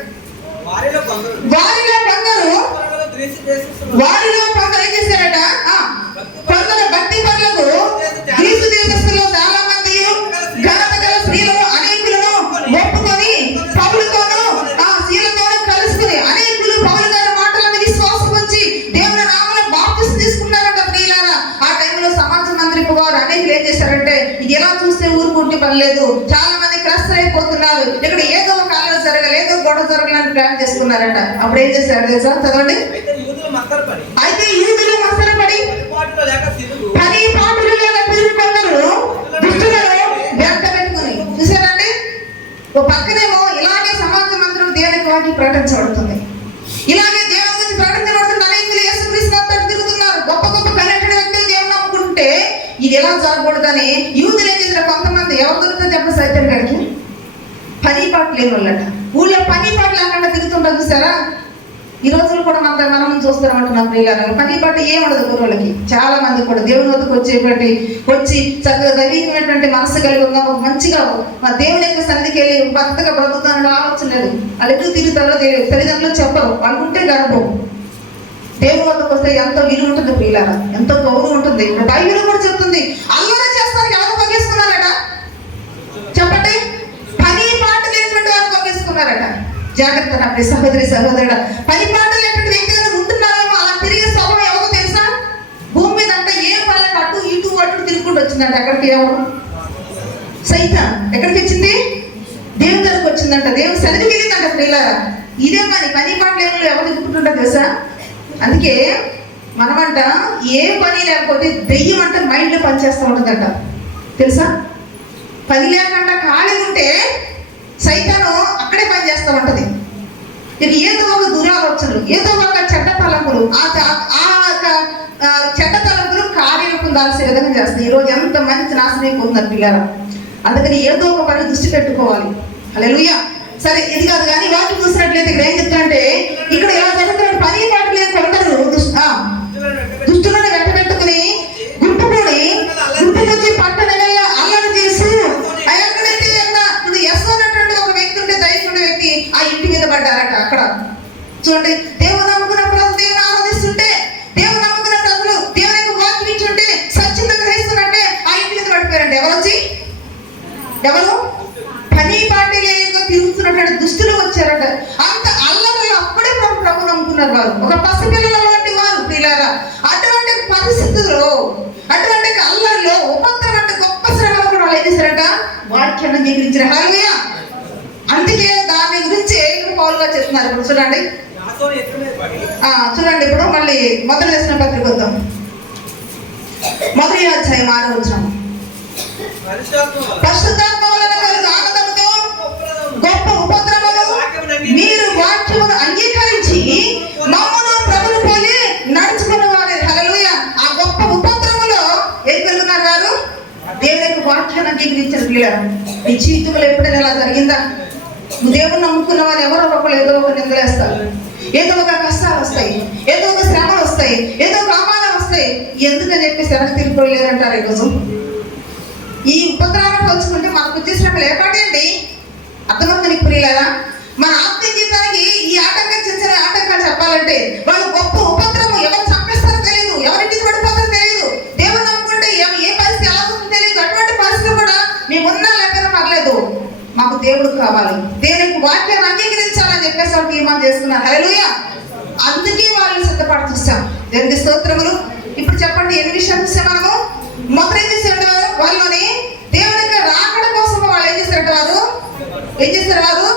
వారిలో కొందరు ఏం చేశారట? కొందరు భక్తి పరులకు గ్రీసు దేశస్తుల్లో చాలా మంది ఘనత గల స్త్రీలను అనేకులను ఒప్పుకొని పౌలుతోనూ శీలతోనూ కలుసుకుని అనేకులు పౌలు గారి మాటలను విశ్వాసం వచ్చి దేవుని నామములో బాప్తిసం తీసుకున్నారంట ప్రియులారా. ఆ టైంలో సమాజ మందిరపు వారు అనేకులు ఏం చేశారంటే, ఇది ఎలా చూస్తే ఊరుకుంటే పర్లేదు, చాలా మంది క్రస్టర్ అయిపోతున్నారు, ఇక్కడ ఏదో ఒక అల్లరి జరగాలి, ఏదో గొడవ జరగాలని ప్లాన్ చేసుకున్నారంట. అప్పుడు ఏం చేశారు తెలుసా? చదవండి. అయితే యూదులు మత్సరపడి పని పాటలు లేక తిరుగుకొన్నారు, దుష్టులను వెంట పెట్టుకుని. చూసారండి, ఓ పక్కనేమో ఇలాగే సమాజ మందిరం దేవునికి వాక్యం ప్రకటించబడుతుంది, ఇలాగే దేవుని గురించి ప్రకటించబడుతుంది, అనేకులు యేసుక్రీస్తు అంతటి తిరుగుతున్నారు, గొప్ప గొప్ప కనెక్టెడ్ వ్యక్తులు దేవుని నమ్ముకుంటే ఇది ఎలా జరగకూడదని యూదులు ఏం చేసిన కొంతమంది, ఎవరు దొరుకుతుందో చెప్పండి, సైతం గడికి పని పాటలు లేని వాళ్ళట, ఊళ్ళో పని పాటలు లేకుండా తిరుగుతుంటారు. చూసారా? ఈ రోజులు కూడా మనం చూస్తామంటున్నాం ప్రియులారా. పని పాట ఏముండదు గురువులకి. చాలా మంది కూడా దేవుని వద్దకు వచ్చి చక్కగా దైవికమైనటువంటి మనసు కలిగి ఉన్నాం, మంచిగా మా దేవుని యొక్క సన్నిధికి వెళ్ళి భక్తగా బ్రతుకుతానని ఆలోచన లేదు. వాళ్ళు ఎదురు తిరుగుతారో తల్లిదండ్రులు చెప్పరు, వాళ్ళకుంటే గర్భం. దేవుని వద్దకు వస్తే ఎంతో విలువ ఉంటుంది ప్రియులారా, ఎంతో గౌరవం ఉంటుంది. బైబిల్ కూడా చెప్తుంది, అల్లరి చేస్తారు, ఎవరు పగేసుకున్నారట చెప్పండి? పని పాట లేనటువంటి వారు పగేసుకున్నారట. జాగ్రత్త నా సహోదరుడు, పని పాటలు లేనటువంటి వ్యక్తి ఉంటున్నారేమో, అలా తిరిగే స్వభావం ఎవరో తెలుసా? భూమి మీద అంటే ఏ పనులకు అటు తిరుగుకుంటూ వచ్చిందంట. ఎక్కడికి? ఎవరు? సైతాన్. ఎక్కడికి వచ్చింది? దేవుని దగ్గరకు వచ్చిందంట, దేవుని సన్నిధికి వెళ్ళిందంట ప్రియులారా. ఇదే పని పాటలు ఎవరు తిరుగుతుంటారు తెలుసా? అందుకే మనమంట ఏ పని లేకపోతే దెయ్యం అంటే మైండ్లో పనిచేస్తూ ఉంటుందంట తెలుసా? పని లేకుండా ఖాళీ ఉంటే సైతాను అక్కడే పని చేస్తూ ఉంటది. ఇక ఏదో ఒక దురాలోచనలు, ఏదో ఒక చెడ్డ తలంపులు, ఆ చెడ్డ తలంపులు కార్యరూపం దాల్సే విధంగా చేస్తాయి. ఈరోజు ఎంత మంచి నాశనం అయిపోతున్నారు పిల్లలు. అందుకని ఏదో ఒక పని దృష్టి పెట్టుకోవాలి. హల్లెలూయా. సరే, ఇది కాదు కానీ వాటిని చూసినట్లయితే ఇక్కడ ఏం చెప్తారంటే, ఇక్కడ ఎలా జరుగుతున్న పని పాటు లేని కొందరు దుష్టులను వెంటబెట్టుకుని గుంపుకొచ్చి పట్టణంలో అల్లరి చేసి ఎక్కడైతే ఇప్పుడు ఎస్ అన్నటువంటి ఒక వ్యక్తి ఉంటే, దైవకున్న వ్యక్తి ఆ ఇంటి మీద పడ్డారట. అక్కడ చూడండి, దేవుడు నమ్ముకున్న ప్రజలు దేవుని ఆరాధిస్తుంటే, దేవుడు నమ్ముకున్న ప్రజలు దేవుని యొక్క వాక్యం ఇచ్చుంటే, సత్యంగా గ్రహిస్తున్నట్టే ఆ ఇంటి మీద పడిపోయారండి. ఎవరు పని పార్టీ లేక తిరుగుతున్నటువంటి దుస్తులు వచ్చారట. అంత అల్లరిలో అప్పుడే ప్రభు నమ్ముకున్నారు వారు, ఒక పసిపిల్లల వంటి వారు ప్రియులారా. అటువంటి పరిస్థితుల్లో, అటువంటి అల్లరిలో ఉపద్రవం అంటే గొప్ప శ్రమలు కూడా వాళ్ళు ఏం చేశారట, వాక్యాన్ని అంగీకరించారు. హల్లెలూయా. అందుకే దాని గురించి ఇక్కడ పౌలుగా చెప్తున్నారు. ఇప్పుడు చూడండి, ఇప్పుడు మళ్ళీ మొదటి దర్శన పత్రిక వద్దాం. మొదటి అధ్యాయం 6వ వచనం. పరిశుద్ధాత్మ వలన కలుగు ఆనందముతో గొప్ప ఉపద్రవము మీరు వాక్యమును అంగీకరించి మమ్మను ప్రభువును పోలి నడుచుకున్న వారే. హల్లెలూయా. ఆ గొప్ప ఉపద్రవములో ఏం కలుగుతున్నారు వారు? దేవుని యొక్క వాక్యాన్ని అంగీకరించారు. పిల్లలు, ఈ జీవితంలో ఎప్పుడైనా ఇలా జరిగిందా? దేవుని నమ్ముకున్న వారు ఎవరో ఒకరు ఏదో ఒక నిందలేస్తారు, ఏదో ఒక కష్టాలు వస్తాయి, ఏదో ఒక శ్రమలు వస్తాయి, ఏదో ఒక అవమానాలు వస్తాయి. ఎందుకని చెప్పి శరణ తిరిగిపోలేదంటారు. ఈరోజు ఈ ఉపద్రవాన్ని పంచుకుంటే మనకు వచ్చే శ్రమలు ఏపాటండి? అర్థమవుతుంది ప్రియులారా. మన ఆత్మీయ జీవితానికి ఈ ఆటంకాలు చెప్పాలంటే, వాళ్ళు గొప్ప ఉపద్రవం, ఎవరు చంపేస్తారో తెలియదు, ఎవరింటికి పడిపోతారో తెలియదు, దేవుని నమ్ముకుంటే ఏ పరిస్థితి ఎలా ఉంటుందో తెలియదు. అటువంటి పరిస్థితులు కూడా మేమున్నా లేకపోయినా పర్లేదు, మాకు దేవుడు కావాలి, దేవునికి వాక్యాన్ని అంగీకరించాలని చెప్పేసి వాళ్ళు తీర్మానం చేసుకున్నారు. హల్లెలూయా. అందుకే వాళ్ళు సిద్ధపడి చూస్తాం. దేవునికి స్తోత్రములు. ఇప్పుడు చెప్పండి, ఎన్ని విషయాలు చూసాం మనము? మొదలు ఏం చేశారు వాళ్ళని? దేవునికి రాకడ కోసం వాళ్ళు ఏం చేశారు? వారు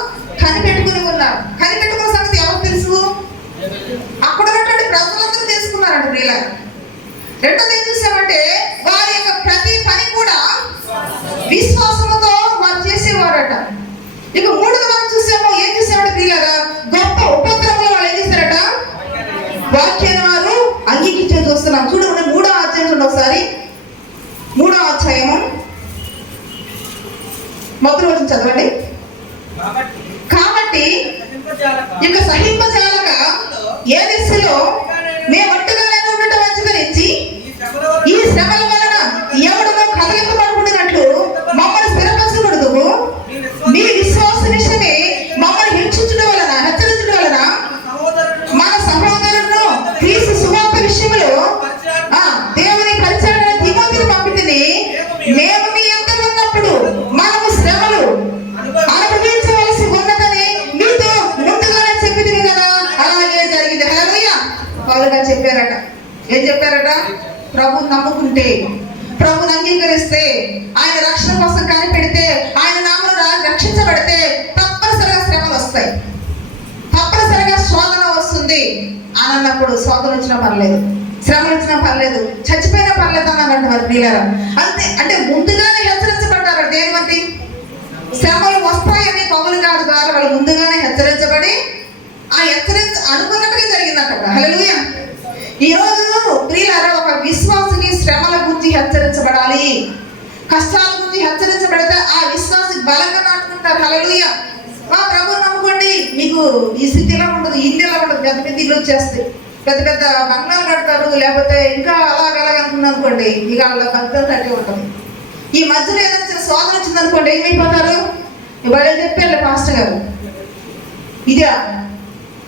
కనిపెట్టుకుని ఉన్నారు. కనిపెట్టుకున్న సంగతి ఎవరు తెలుసు? అక్కడ ఉన్నటువంటి ప్రజలందరూ తెలుసుకున్నారంట ప్రియులారా. రెండోది ఏం చూసామంటే, వారి యొక్క ప్రతి పని కూడా విశ్వాసముతో వారు చేసేవారట. ఇక మూడోది మనం చూసాము, ఏం చూసామంటే ప్రియులారా, గొప్ప ఉపద్రవంలో వాళ్ళు ఏం చేశారట? వాక్యాన్ని వారు అంగీకరించే చూస్తున్నాం. చూడండి, 3వ అధ్యాయం చూడండి ఒకసారి. 3వ అధ్యాయము మొదటి వచనం చదవండి. కాబట్టి ఇక సహింపజాలక ఏ దిశలో మేము ఒట్టుగానే ఉండటం మంచిదనిచ్చి, ఈ శ్రమల వలన ఎవడనో కదలింపబడుకున్నట్లు మమ్మల్ని స్థిరపరచకూడదు. మీ విశ్వాస విషయమే మమ్మల్ని హెచ్చరించడం వలన మన సహోదరులను క్రీస్తు సువార్త విషయంలో దేవుని పరిచర్య తిమోతిని పంపితిని. మేము మీ యొద్ద ఉన్నప్పుడు మనము శ్రమలు అనుభవించవలసి ఉన్నదని మీతో ముందుగానే చెప్పితిని కదా. అలాగే జరిగింది. హల్లెలూయా. పౌలు గారు చెప్పారట. ఏం చెప్పారట? ప్రభువుని నమ్ముకుంటే, ప్రభువుని అంగీకరిస్తే, ఆయన రక్షణ కోసం కనిపెడితే, ఆయన నామమున రక్షించబడితే తప్పనిసరిగా శ్రమలు వస్తాయి, తప్పనిసరిగా శోధన వస్తుంది అని అన్నప్పుడు, శోధన వచ్చినా పర్లేదు, శ్రమలు వచ్చినా పర్లేదు, చచ్చిపోయినా పర్లేదు అని అన్నట్టు ప్రియులారా. అంటే ముందుగానే హెచ్చరించబడ్డారు. దేనివంటి శ్రమలు వస్తాయని పౌలు గారి ద్వారా వాళ్ళు ముందుగానే హెచ్చరించబడి, ఆ అనుకున్నట్టుగా జరిగిందంట. హల్లెలూయా. ఈ రోజు ప్రియులారా, ఒక విశ్వాసికి శ్రమల గురించి హెచ్చరించబడాలి, కష్టాల గురించి హెచ్చరించబడితే ఆ విశ్వాసి బలంగా నాటుకుంటారు. హల్లెలూయా. మా ప్రభువుని నమ్ముకోండి, మీకు ఈ స్థితి ఇలా ఉండదు, ఇల్లు ఇలా ఉండదు, పెద్ద పెద్ద ఇల్లు వచ్చేస్తాయి, పెద్ద పెద్ద బంగ్లాలు కడతారు, లేకపోతే ఇంకా అలాగనుకున్నాం అనుకోండి, ఇక వాళ్ళ భక్తులు తట్టి ఉంటుంది. ఈ మధ్యలో ఏదైనా శోధన వచ్చింది అనుకోండి, ఏమైపోతారు? ఇవాళ చెప్పారు పాస్టర్ గారు, ఇదే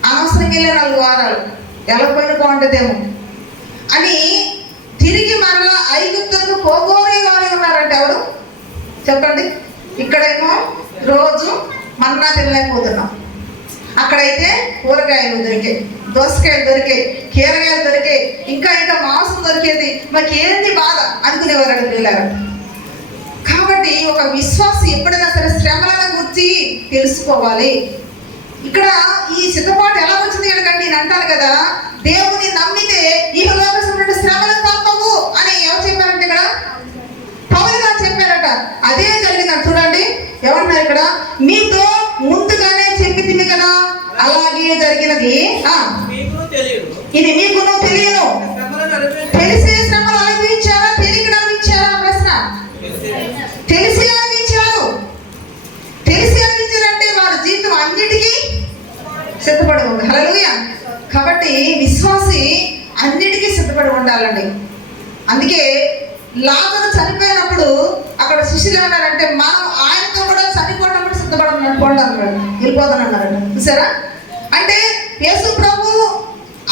అనవసరంగా వెళ్ళే 4 వారాలు ఎలా పోయిన బాగుంటుందేమో అని తిరిగి మరలా ఐగుప్తులకు పోగోరే వారు ఉన్నారంటే ఎవరు చెప్పండి? ఇక్కడేమో రోజు మన్నా తినలేకపోతున్నాం, అక్కడైతే కూరగాయలు దొరికాయి, దోసకాయలు దొరికాయి, కీరగాయలు దొరికాయి, ఇంకా మాంసం దొరికేది, మాకు ఏంది బాధ అనుకునేవారు అడుగులేరు. కాబట్టి ఒక విశ్వాసం ఎప్పుడైనా సరే శ్రమలను గురించి తెలుసుకోవాలి. ఇక్కడ ఈ సిద్ధపాటు ఎలా వచ్చింది ఎడకండి నేను అంటాను కదా, దేవుని నమ్మితే ఇహలోక శ్రమలు తప్పవు అని ఎవరు చెప్పారంటే ఇక్కడ పౌలు గారు చెప్పారట. అదే జరిగింది చూడండి. ఏమంటున్నారు ఇక్కడ? మీతో ముందుగానే చెప్పితిమి కదా. అలాగే జరిగినది. ఇది మీకును తెలియను. తెలిసే శ్రమలు అనుభవించారా, తెలియక అనుభవించారా? ప్రశ్న. తెలిసి అనుభవించారు. తెలిసి అనుభవించారంటే వారి జీవితం అన్నిటికీ సిద్ధపడి ఉంది. హల్లెలూయా. కాబట్టి విశ్వాసి అన్నిటికీ సిద్ధపడి ఉండాలండి. అందుకే లాజరు చనిపోయినప్పుడు అక్కడ శిష్యులు ఏమన్నారంటే, మనం ఆయనతో కూడా చనిపోవడం సిద్ధపడమని అన్నాడు, వెళ్ళిపోతానన్నారట. చూసారా? అంటే యేసు ప్రభు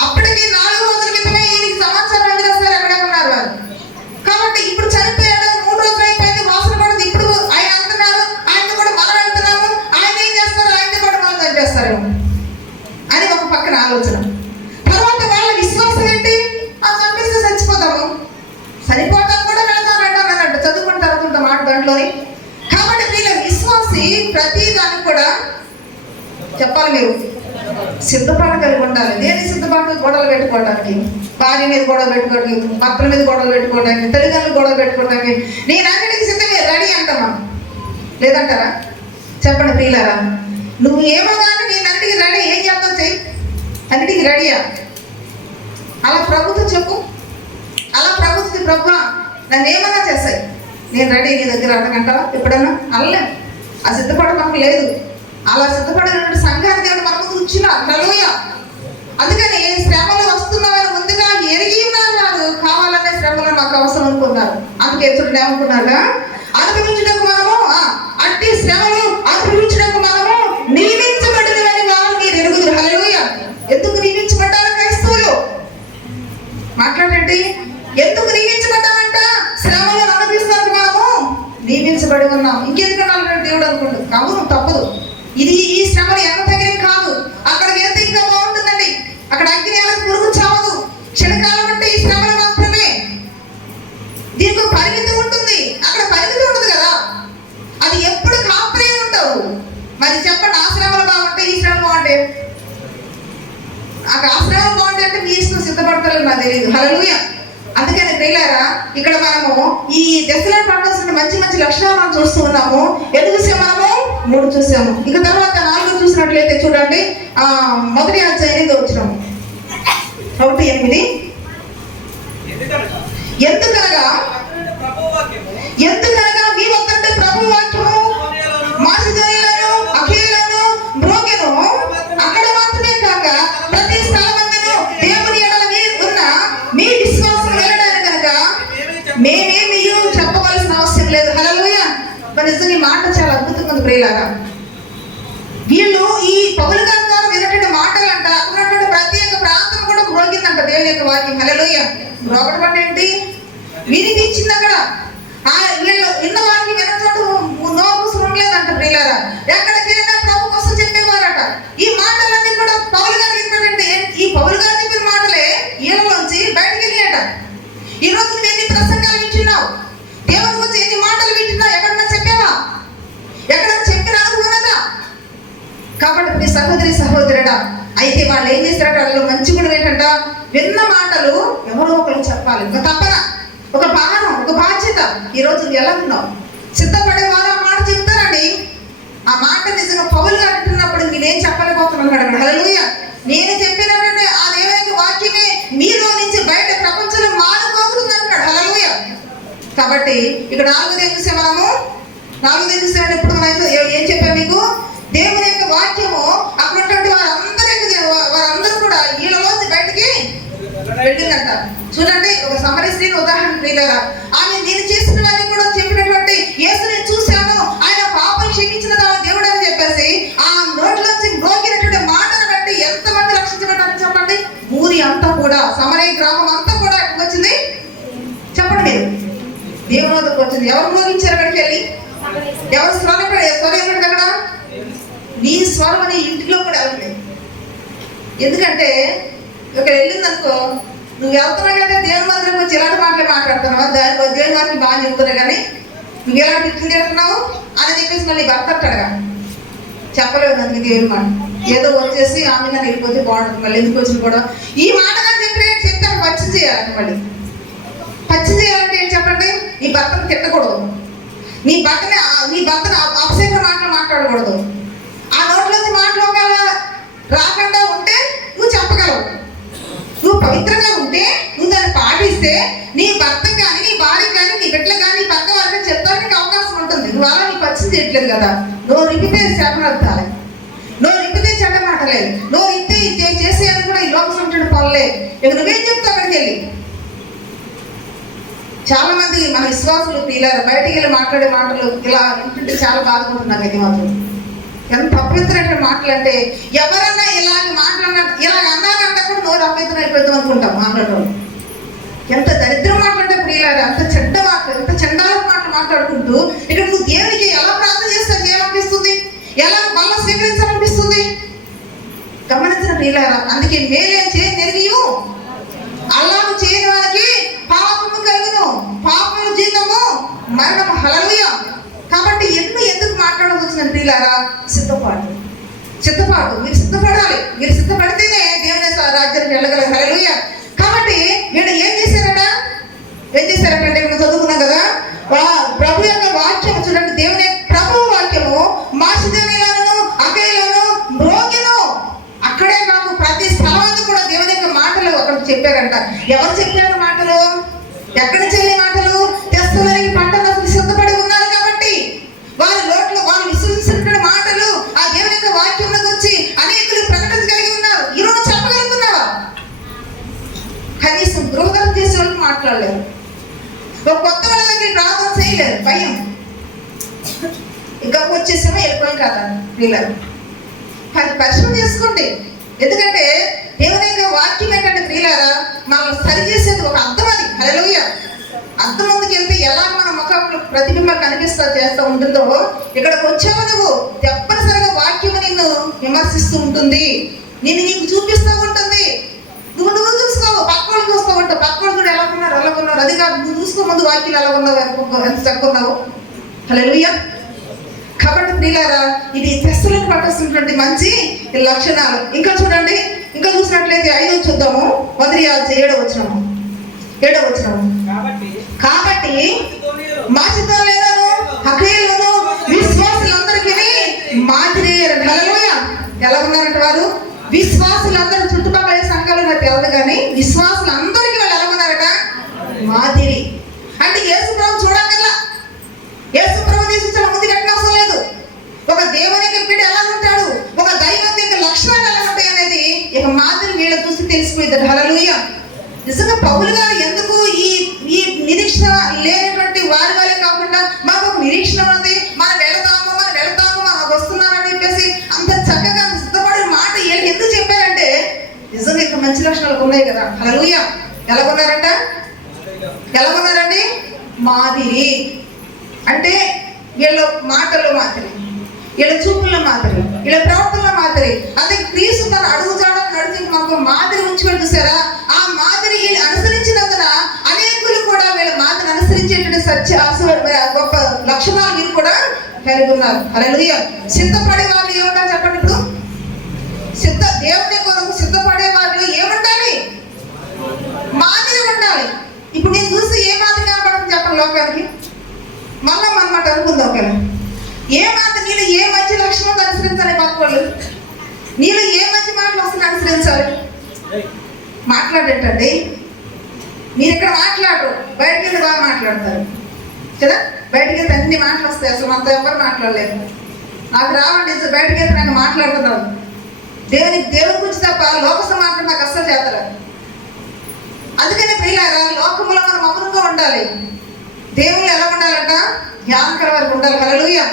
అప్పటికి 4 రోజుల క్రితమే ఈయనకి సమాచారం ఎందుకు వస్తారు, ఎక్కడే ఉన్నారు వారు. కాబట్టి ఇప్పుడు చనిపోయాడు, 3 రోజులు అయిపోయింది, వాసన పడుతుంది. ఇప్పుడు ఆయన అంటున్నారు, ఆయనతో కూడా మనం వెళ్తున్నాము, ఆయన ఏం చేస్తారు, ఆయనతో కూడా మనం చనిపేస్తారు అని ఒక పక్కన ఆలోచన. తర్వాత వాళ్ళ విశ్వాసం ఏంటి, చంపేస్తే చచ్చిపోతాము, చనిపోవటం కూడా వెళ్తామంట అన్నట్టు చదువుకుంటారు మాట దాంట్లోని. కాబట్టి వీళ్ళ విశ్వాసి ప్రతి దానికి కూడా చెప్పాలి, మీరు సిద్ధపాటు కలిగి ఉండాలి. దేని సిద్ధపాటు? గొడవలు పెట్టుకోవడానికి, భార్య మీద గొడవ పెట్టుకోవడానికి, భర్తల మీద గొడవలు పెట్టుకోవడానికి, తల్లిదండ్రులు గొడవ పెట్టుకోవడానికి. నేను అన్నిటికీ సిద్ధమే, రెడీ అంటామా? లేదంటారా? చెప్పండి ప్రియులారా. నువ్వు ఏమో కానీ నేను అన్నిటికీ రెడీ. ఏం చెప్తావు చెయ్యి, అన్నిటికీ రెడీయా? అలా ప్రభుత్వం చెప్పు. అలా ప్రభుత్వం, ప్రభు నన్ను ఏమన్నా చేస్తాయి, నేను రెడీ, నీ దగ్గర అడగంటావా ఎప్పుడన్నా? అల్లే. ఆ సిద్ధపడ మనకు లేదు. అలా సిద్ధపడినటువంటి సంఘాన్ని దేవుడు మన ముందు ఉంచినారు. హల్లెలూయా. అందుకని శ్రమలు వస్తున్నామని ముందుగా ఎరిగి ఉన్నారు వారు. కావాలనే శ్రమలు మాకు అవసరం అనుకున్నారు. అందుకే చూడండి ఏమనుకున్నారుగా, అనుభవించడానికి మనము అట్టి శ్రమలు అనుభవించడానికి మనము నియమించబడినవని వారు మీరు ఎరుగుదురు. హల్లెలూయా. ఎందుకు నియమించబడ్డారు క్రైస్తవులు? మాట్లాడండి. ఎందుకు నియమించబడ్డామంట? శ్రమలు అనుభవిస్తానికి మనము నియమించబడి ఉన్నాం. ఇంకెందుకన్నా దేవుడు అనుకుంటు. అవును, తప్పదు. ఈ శ్రమలు ఎంత తగిన కాదు. అక్కడికి వెళ్తే ఇంకా బాగుంటుందండి. అక్కడ అగ్ని ఎలా పురుగు చావదు. క్షణకాలం అంటే ఈ శ్రమలు మాత్రమే. దీనికి పరిమితి ఉంటుంది. అక్కడ పరిమితి ఉండదు కదా, అది ఎప్పుడు కాపునే ఉంటావు. మరి చెప్పండి, ఆ శ్రమలు బాగుంటే ఈ శ్రమ బాగుంటే? అక్కడ ఆ శ్రమ బాగుంటే అంటే మీ ఇష్టం, సిద్ధపడతారో నాకు తెలియదు. హల్లెలూయా. అందుకని ప్రియులారా, ఇక్కడ మనము ఈ దశలో పడాల్సిన మంచి మంచి లక్షణాలు మనం చూస్తూ ఉన్నాము. ఎన్ని చూసాము మనము? 3 చూసాము. ఇక తర్వాత 4 చూసినట్లయితే చూడండి, మొదటి అధ్యాయం 8వ వచనం. 1:8. ఎందుకనగా మీ వద్దంటే ప్రభు వాక్యము మాసిదోనియలోను అఖియలోను మ్రోగెను. అక్కడ మాత్రమే కాక ప్రతి స్థలమందును దేవుని ఎడల ఉన్న మీ విశ్వాసం వెళ్ళడానికి కనుక మేమేమీ చెప్పవలసిన అవసరం లేదు. హల్లెలూయా. మరి నిజంగా ఈ మాట చాలా అద్భుతంగా ఉంది ప్రియులారా. వీళ్ళు ఈ పౌలు గారి ద్వారా విన్నటువంటి మాటలు అంట, అక్కడ ప్రతి ఒక్క ప్రాంతం కూడా మ్రోగిందంట దేవుని యొక్క వాక్యం. హల్లెలూయా. మ్రోగడం అంటే ఏంటి? వినిపించింది అక్కడ. వీళ్ళు విన్న వాక్యం వినట్టు నోరు మూసుకుని ఉండలేదంట ప్రియులారా. ఎక్కడికి వెళ్ళినా ప్రభు కోసం చెప్పేవారట. ఈ మాటలన్నీ కూడా పౌలు గారు చెప్పాడంటే, ఈ పౌలు గారు చెప్పిన మాటలే ఈయనలోంచి బయటకు వెళ్ళాయట. ఈ రోజు నువ్వు ఎన్ని ప్రసంగాలు వింటున్నావు, దేవుని గురించి ఎన్ని మాటలు వింటున్నావు, ఎక్కడన్నా చెప్పావా? ఎక్కడన్నా చెప్పిన అనుకున్నదా? కాబట్టి మీ సహోదరి సహోదరుడా, అయితే వాళ్ళు ఏం చేస్తారట, వాళ్ళు మంచి కూడా ఏంటంట, విన్న మాటలు ఎవరో ఒకరు చెప్పాలి. ఒక తపన, ఒక భారం, ఒక బాధ్యత. ఈ రోజు నువ్వు ఎలా ఉన్నావు? సిద్ధపడే వారు ఆ మాట చెప్తారండి. ఆ మాట నిజంగా పౌలు గారు అంటున్నప్పుడు నేనేం చెప్పలేకపోతున్నాను అక్కడ. హల్లెలూయా. నేను చెప్పినటువంటి ఆ దేవుని వాక్యమే మీలో నుంచి బయట ప్రపంచంలో మారిపోతుంది అంటాడు. హల్లెలూయా. కాబట్టి ఇక్కడ 4 చూసే మనము 4 చూసేటప్పుడు మనం ఏం చెప్పాము మీకు? దేవుని యొక్క వాక్యము అక్కడ ఉన్నటువంటి వారందరూ కూడా వీళ్ళలోంచి బయటికి వెళ్ళిందంట. చూడండి, ఒక సమరీ స్త్రీని ఉదాహరణ ప్రియులారా. ఆమె నేను చేసినవన్నీ కూడా చెప్పినటువంటి యేసుని చూశాను, ఆయన పాపం క్షమించిన దేవుడు అని చెప్పేసి ఆ నోట్లోంచి మ్రోగినటువంటి మాటను బట్టి ఎంతమంది రక్షించబడ్డారని చెప్పండి. ఊరి అంతా కూడా, సమరీ గ్రామం అంతా కూడా ఎక్కడికి వచ్చింది చెప్పండి మీరు? దేవుని వద్దకు వచ్చింది. ఎవరు మ్రోగించారు అక్కడికి వెళ్ళి? ఎవరు స్వరం ఎక్కడికి? అక్కడ నీ స్వరం అనే ఇంటిలో కూడా వెళ్ళలేదు. ఎందుకంటే ఇక్కడ వెళ్ళిందనుకో, నువ్వు వెళ్తున్నావు కదా దేవుని మందిరం వచ్చి ఎలాంటి మాటలు మాట్లాడుతున్నావా, దేవుని వారికి బాగా చెప్తున్నావు, కానీ నువ్వు ఎలాంటి ఇట్లు తిడుతున్నావు అని చెప్పేసి మళ్ళీ భర్త అంటాడుగా. చెప్పలేదు అందుకు దేవుని మాట. ఏదో వచ్చేసి ఆమె నన్ను వెళ్ళిపోతే బాగుంటుంది, మళ్ళీ ఎందుకు వచ్చిన కూడా ఈ మాట కానీ చెప్తే పచ్చి చేయాలంటే, మళ్ళీ పచ్చి చేయాలంటే ఏం చెప్పండి? నీ భర్తను తిట్టకూడదు, నీ భర్తను అపశేఖర మాటలు మాట్లాడకూడదు. ఆ నోట్లోంచి మాటలు ఒకవేళ రాకుండా ఉంటే నువ్వు చెప్పగలవు. నువ్వు పవిత్రంగా ఉంటే, నువ్వు దాన్ని పాటిస్తే నీ భర్త కానీ, నీ భార్య కానీ, నీ బిడ్డలు కానీ, నీ పక్క వారికి చెప్పడానికి అవకాశం ఉంటుంది. నువ్వు అలా నీకు వచ్చింది చేయట్లేదు కదా. నువ్వు రిపితే శాపనార్థాలే, నువ్వు రిపితే చెడ్డ మాటలే, నువ్వు ఇంతే చేసేది కూడా ఈ లోకం ఉంటున్న పనులే. ఇక నువ్వేం చెప్తావు అక్కడికి వెళ్ళి? చాలా మంది మన విశ్వాసులు ఇలా బయటికి వెళ్ళి మాట్లాడే మాటలు ఇలా వింటుంటే చాలా బాధపడుతున్నారు. అయితే మాత్రం ఎంత అభ్యంతరమైన మాటలు అంటే, ఎవరన్నా ఇలాగ ఇలాగ అన్నారంటే కూడా నోరు అభ్యంతరం అయిపోతాం అనుకుంటాం మాట్లాడటం. ఎంత దరిద్రం మాట్లాడే ప్రియులారా, అంత చెడ్డ మాటలు, ఎంత చెడ్డాల మాటలు మాట్లాడుకుంటూ ఇక్కడ నువ్వు దేవునికి ఎలా ప్రార్థన చేస్తావు ఏమనిపిస్తుంది, ఎలా మళ్ళా స్వీకరించాలనిపిస్తుంది? గమనించిన ప్రియులారా, అందుకే మేలే చేయనియు అలాగ చేయని వారికి పాపము కలుగును, పాపము జీతము మరణము. హల్లెలూయా. కాబట్టి ఎందుకు మాట్లాడడం వచ్చిందని ప్రియులారా, సిద్ధపాటు మీరు సిద్ధపడాలి. మీరు సిద్ధపడితేనే దేవుని రాజ్యానికి వెళ్ళగలరు. హల్లెలూయా. కాబట్టి వీడు ఏం చేశారట అంటే మనం చదువుకున్నాం కదా, ప్రభు యొక్క వాక్యం చూడండి. దేవుని ప్రభు వాక్యము మాసిదోనియాలోను అకయలోను మ్రోగెను. అక్కడే కాదు, ప్రతి స్థలాన్ని కూడా దేవుని యొక్క మాటలు అక్కడ చెప్పారంట. ఎవరు చెప్పారు మాటలు? ఎక్కడి నుంచి వెళ్ళే మాటలు? తెస్సలోనిక పట్టణంలో సిద్ధపడి ఉన్నారు కాబట్టి వారి నోట్లో వాళ్ళు విశ్వసించిన మాటలు ఆ దేవుని యొక్క వాక్యంలోకి వచ్చి అనేకులు ప్రకటించగలిగి ఉన్నారు. ఈరోజు చెప్పగలుగుతున్నావా? కనీసం గృహదర్శనం చేసే వాళ్ళకి మాట్లాడలేరు. ఒక కొత్త వాళ్ళ దగ్గర ప్రార్థన చేయలేరు, భయం. ఇంకా వచ్చేసేమో వెళ్ళిపోయి కదా వీళ్ళని పరిశ్రమ చేసుకోండి. ఎందుకంటే దేవుని యొక్క వాక్యం ఏంటంటే ప్రియులారా, మనం సరి చేసేది ఒక అర్థం. అది హల్లెలూయా. అర్థం ముందుకు వెళ్తే ఎలా మన ముఖంలో ప్రతిబింబం కనిపిస్తా చేస్తూ ఉంటుందో, ఇక్కడికి వచ్చావు నువ్వు తప్పనిసరిగా వాక్యము నిన్ను విమర్శిస్తూ ఉంటుంది, నిన్ను నీకు చూపిస్తూ ఉంటుంది. నువ్వు చూసుకోవు, పక్కన చూస్తూ ఉంటావు. పక్కన కూడా ఎలా ఉన్నారు. అది కాదు, నువ్వు చూసుకో ముందు వాక్యాలు ఎలా ఉన్నావు, ఎంత చక్కున్నావు. హల్లెలూయా. కాబట్టి ప్రియులారా, ఇది తెస్సలోనిక పట్టణస్తున్నటువంటి మంచి లక్షణాలు. ఇంకా చూడండి, ఇంకా చూసినట్లయితే 5వ చూద్దాము, 7వ వచనము. కాబట్టి మాసిదోనియాలోను అకయలోను విశ్వాసులందరికీ మాదిరి. హల్లెలూయా. ఎలా ఉన్నారంటే వారు విశ్వాసులందరూ, చుట్టుపక్కల సంఘాలు నాకు తెలియదు కానీ విశ్వాసులందరికీ వాళ్ళు ఎలా ఉన్నారట? మాదిరి. అంటే యేసు ప్రభు చూడగల, యేసు ప్రభు తీసుకొచ్చిన ముందు కట్టిన అవసరం లేదు. ఒక దేవునికి బిడ్డ ఎలా ఉంటాడు, ఒక దైవం యొక్క లక్షణాలు ఎలా ఉంటాయి అనేది ఇక మాదిరి వీళ్ళ చూసి తెలిసిపోయింది. హల్లెలూయా. నిజంగా పౌలు గారు ఎందుకు ఈ నిరీక్షణ లేనటువంటి వారి వాళ్ళే కాకుండా మాకు ఒక నిరీక్షణ ఉంది, మనం వెళతాము మనకు వస్తున్నారని చెప్పేసి అంత చక్కగా సిద్ధపడే మాట ఎందుకు చెప్పారంటే, నిజంగా ఇక్కడ మంచి లక్షణాలు ఉన్నాయి కదా. హల్లెలూయా. ఎలాగున్నారండి? మాదిరి. అంటే వీళ్ళ మాటల్లో మాదిరి, వీళ్ళ చూపుల్లో మాదిరి, వీళ్ళ ప్రవర్తనలో మాదిరి. అదే క్రీస్తు తన అడుగుజాడని నడిచి మాకు మాదిరి ఉంచుకొని చూసారా, ఆ మాదిరి వీళ్ళు అనుసరించినందున అనేకులు కూడా వీళ్ళ మాదిరిని అనుసరించేటువంటి గొప్ప లక్షణాలు మీరు కూడా కలిగి ఉన్నారు. హల్లెలూయా. సిద్ధపడే వాళ్ళు ఏముంటారు చెప్పండి? ఇప్పుడు దేవుని కొరకు సిద్ధపడే వాళ్ళు ఏముండాలి? మాదిరి ఉండాలి. ఇప్పుడు నేను చూసి ఏ మాదిరి కనపడుతుంది చెప్పండి లోకానికి? మళ్ళా మనమాట అనుకుందాం కదా, ఏ మాదిరి నీళ్ళు ఏ మంచి లక్షణాలు అనుసరించాలి? పక్కవాళ్ళు నీళ్ళు ఏ మంచి మాటలు వస్తుంది అనుసరించాలి? మాట్లాడేటండి. మీరు ఇక్కడ మాట్లాడరు, బయటకి వెళ్ళి బాగా మాట్లాడతారు కదా. బయటకి వెళ్తే అన్ని మాటలు వస్తాయి, అసలు అంత ఎవరు మాట్లాడలేదు. నాకు రావండి, బయటకి వెళ్తే నాకు మాట్లాడుతున్నాను. దేవుని గురించి తప్ప లోక సమాజం నాకు అస్సలు చేస్తారు. అందుకనే ప్రియులారా, లోకంలో మనం మౌనంగా ఉండాలి. దేవుళ్ళు ఎలా ఉండాలంట? జ్ఞానకర వరకు ఉండాలి. హల్లెలూయా.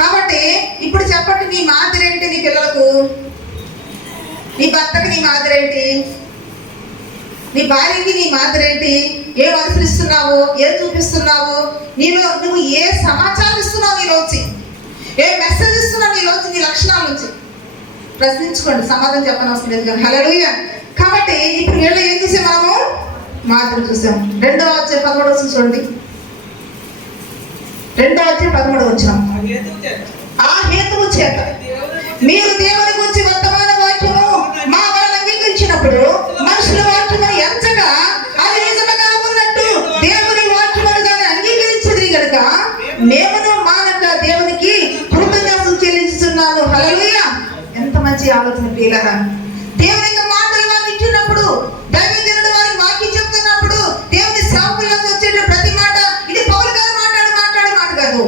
కాబట్టి ఇప్పుడు చెప్పండి, నీ మాదిరి ఏంటి? నీ పిల్లలకు, నీ భర్తకి నీ మాదిరి ఏంటి? నీ భార్యకి నీ మాదిరి ఏంటి? ఏం అనుసరిస్తున్నావు? ఏం చూపిస్తున్నావు? నువ్వు ఏ సమాచారం ఇస్తున్నావు? నీలోంచి ఏ మెసేజ్ ఇస్తున్నావు? నీలోంచి, నీ లక్షణాల నుంచి ప్రశ్నించుకోండి. సమాధానం చెప్పని అవసరం లేదు కానీ. హల్లెలూయా. కాబట్టి ఇప్పుడు వీళ్ళు ఏం చూసాం? మనము మాదిరి చూసాం. 2వ అధ్యాయం 13వ వచనం చూడండి. 2వ అధ్యాయం 13వ వచనం. ఆ హేతువు చేత మీరు దేవుని గురించి వర్తమాన వాక్యము మా వాళ్ళు అంగీకరించినప్పుడు మనుషుల వాక్యము ఎంచగా అది నిజముగా ఉన్నట్టు దేవుని వాక్యమును దాన్ని అంగీకరించదు కనుక మేమును మానక దేవునికి కృతజ్ఞతలు చెల్లించుతున్నాను. హల్లెలూయా. ఎంత మంచి మంచి ఆలోచన ప్రియులారా. దేవుని యొక్క మాటలు వారు వింటున్నప్పుడు, దైవజనుడు వారికి వాక్యం చెప్తున్నప్పుడు, దేవుని సేవకులకు వచ్చే ప్రతి మాట ఇది పౌలు గారు మాట్లాడే మాట కాదు,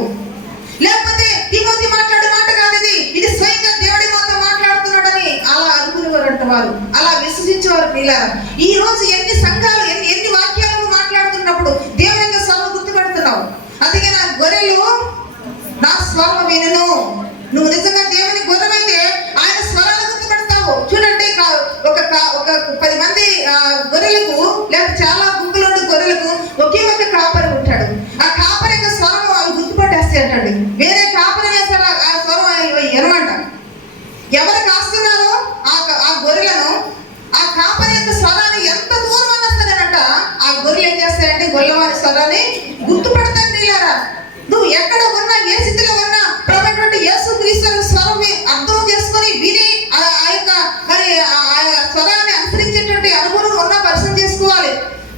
లేకపోతే తిమోతి మాట్లాడే మాట కాదు, ఇది స్వయంగా దేవుడి మాతో మాట్లాడుతున్నాడని అలా అనుకునేవారంట వారు, అలా విశ్వసించేవారు ప్రియులారా. ఈ రోజు ఎన్ని సంఘాలు ఎన్ని వాక్యాలను మాట్లాడుతున్నప్పుడు దేవుని యొక్క స్వరం గుర్తుపెడుతున్నావు. అందుకే నా గొర్రెలు నా స్వరం వినును. నువ్వు నిజంగా దేవుని గొర్రెమైతే ఆయన స్వరాలు గుర్తుపెడతావు. చూడండి, ఒక 10 మంది గొర్రెలకు లేక చాలా గుంపులు గొర్రెలకు ఒకే ఒక కాపరి ఉంటాడు. ఆ కాపరి యొక్క స్వరం అవి గుర్తుపట్టేస్తాయి అంటండి. వేరే కాపరి వేసారు ఆ స్వరం ఎనమంట. ఎవరు కాస్తున్నారో ఆ గొర్రెలను ఆ కాపరి యొక్క స్వరాన్ని ఎంత దూరం అన్నస్తానంట ఆ గొర్రెలు ఏం చేస్తాయంటే గొల్లవారి స్వరాన్ని గుర్తుపడతాయి ప్రియులారా. నువ్వు ఎక్కడ ఉన్నా, ఏ స్థితిలో ఉన్నా, ప్రభువైనటువంటి యేసుక్రీస్తు స్వరం అర్థం చేసుకొని విని ఆ యొక్క మరి ఆ స్వరాన్ని అనుసరించేటువంటి అనుభవం ఉన్న పరిశ్రమ చేసుకోవాలి.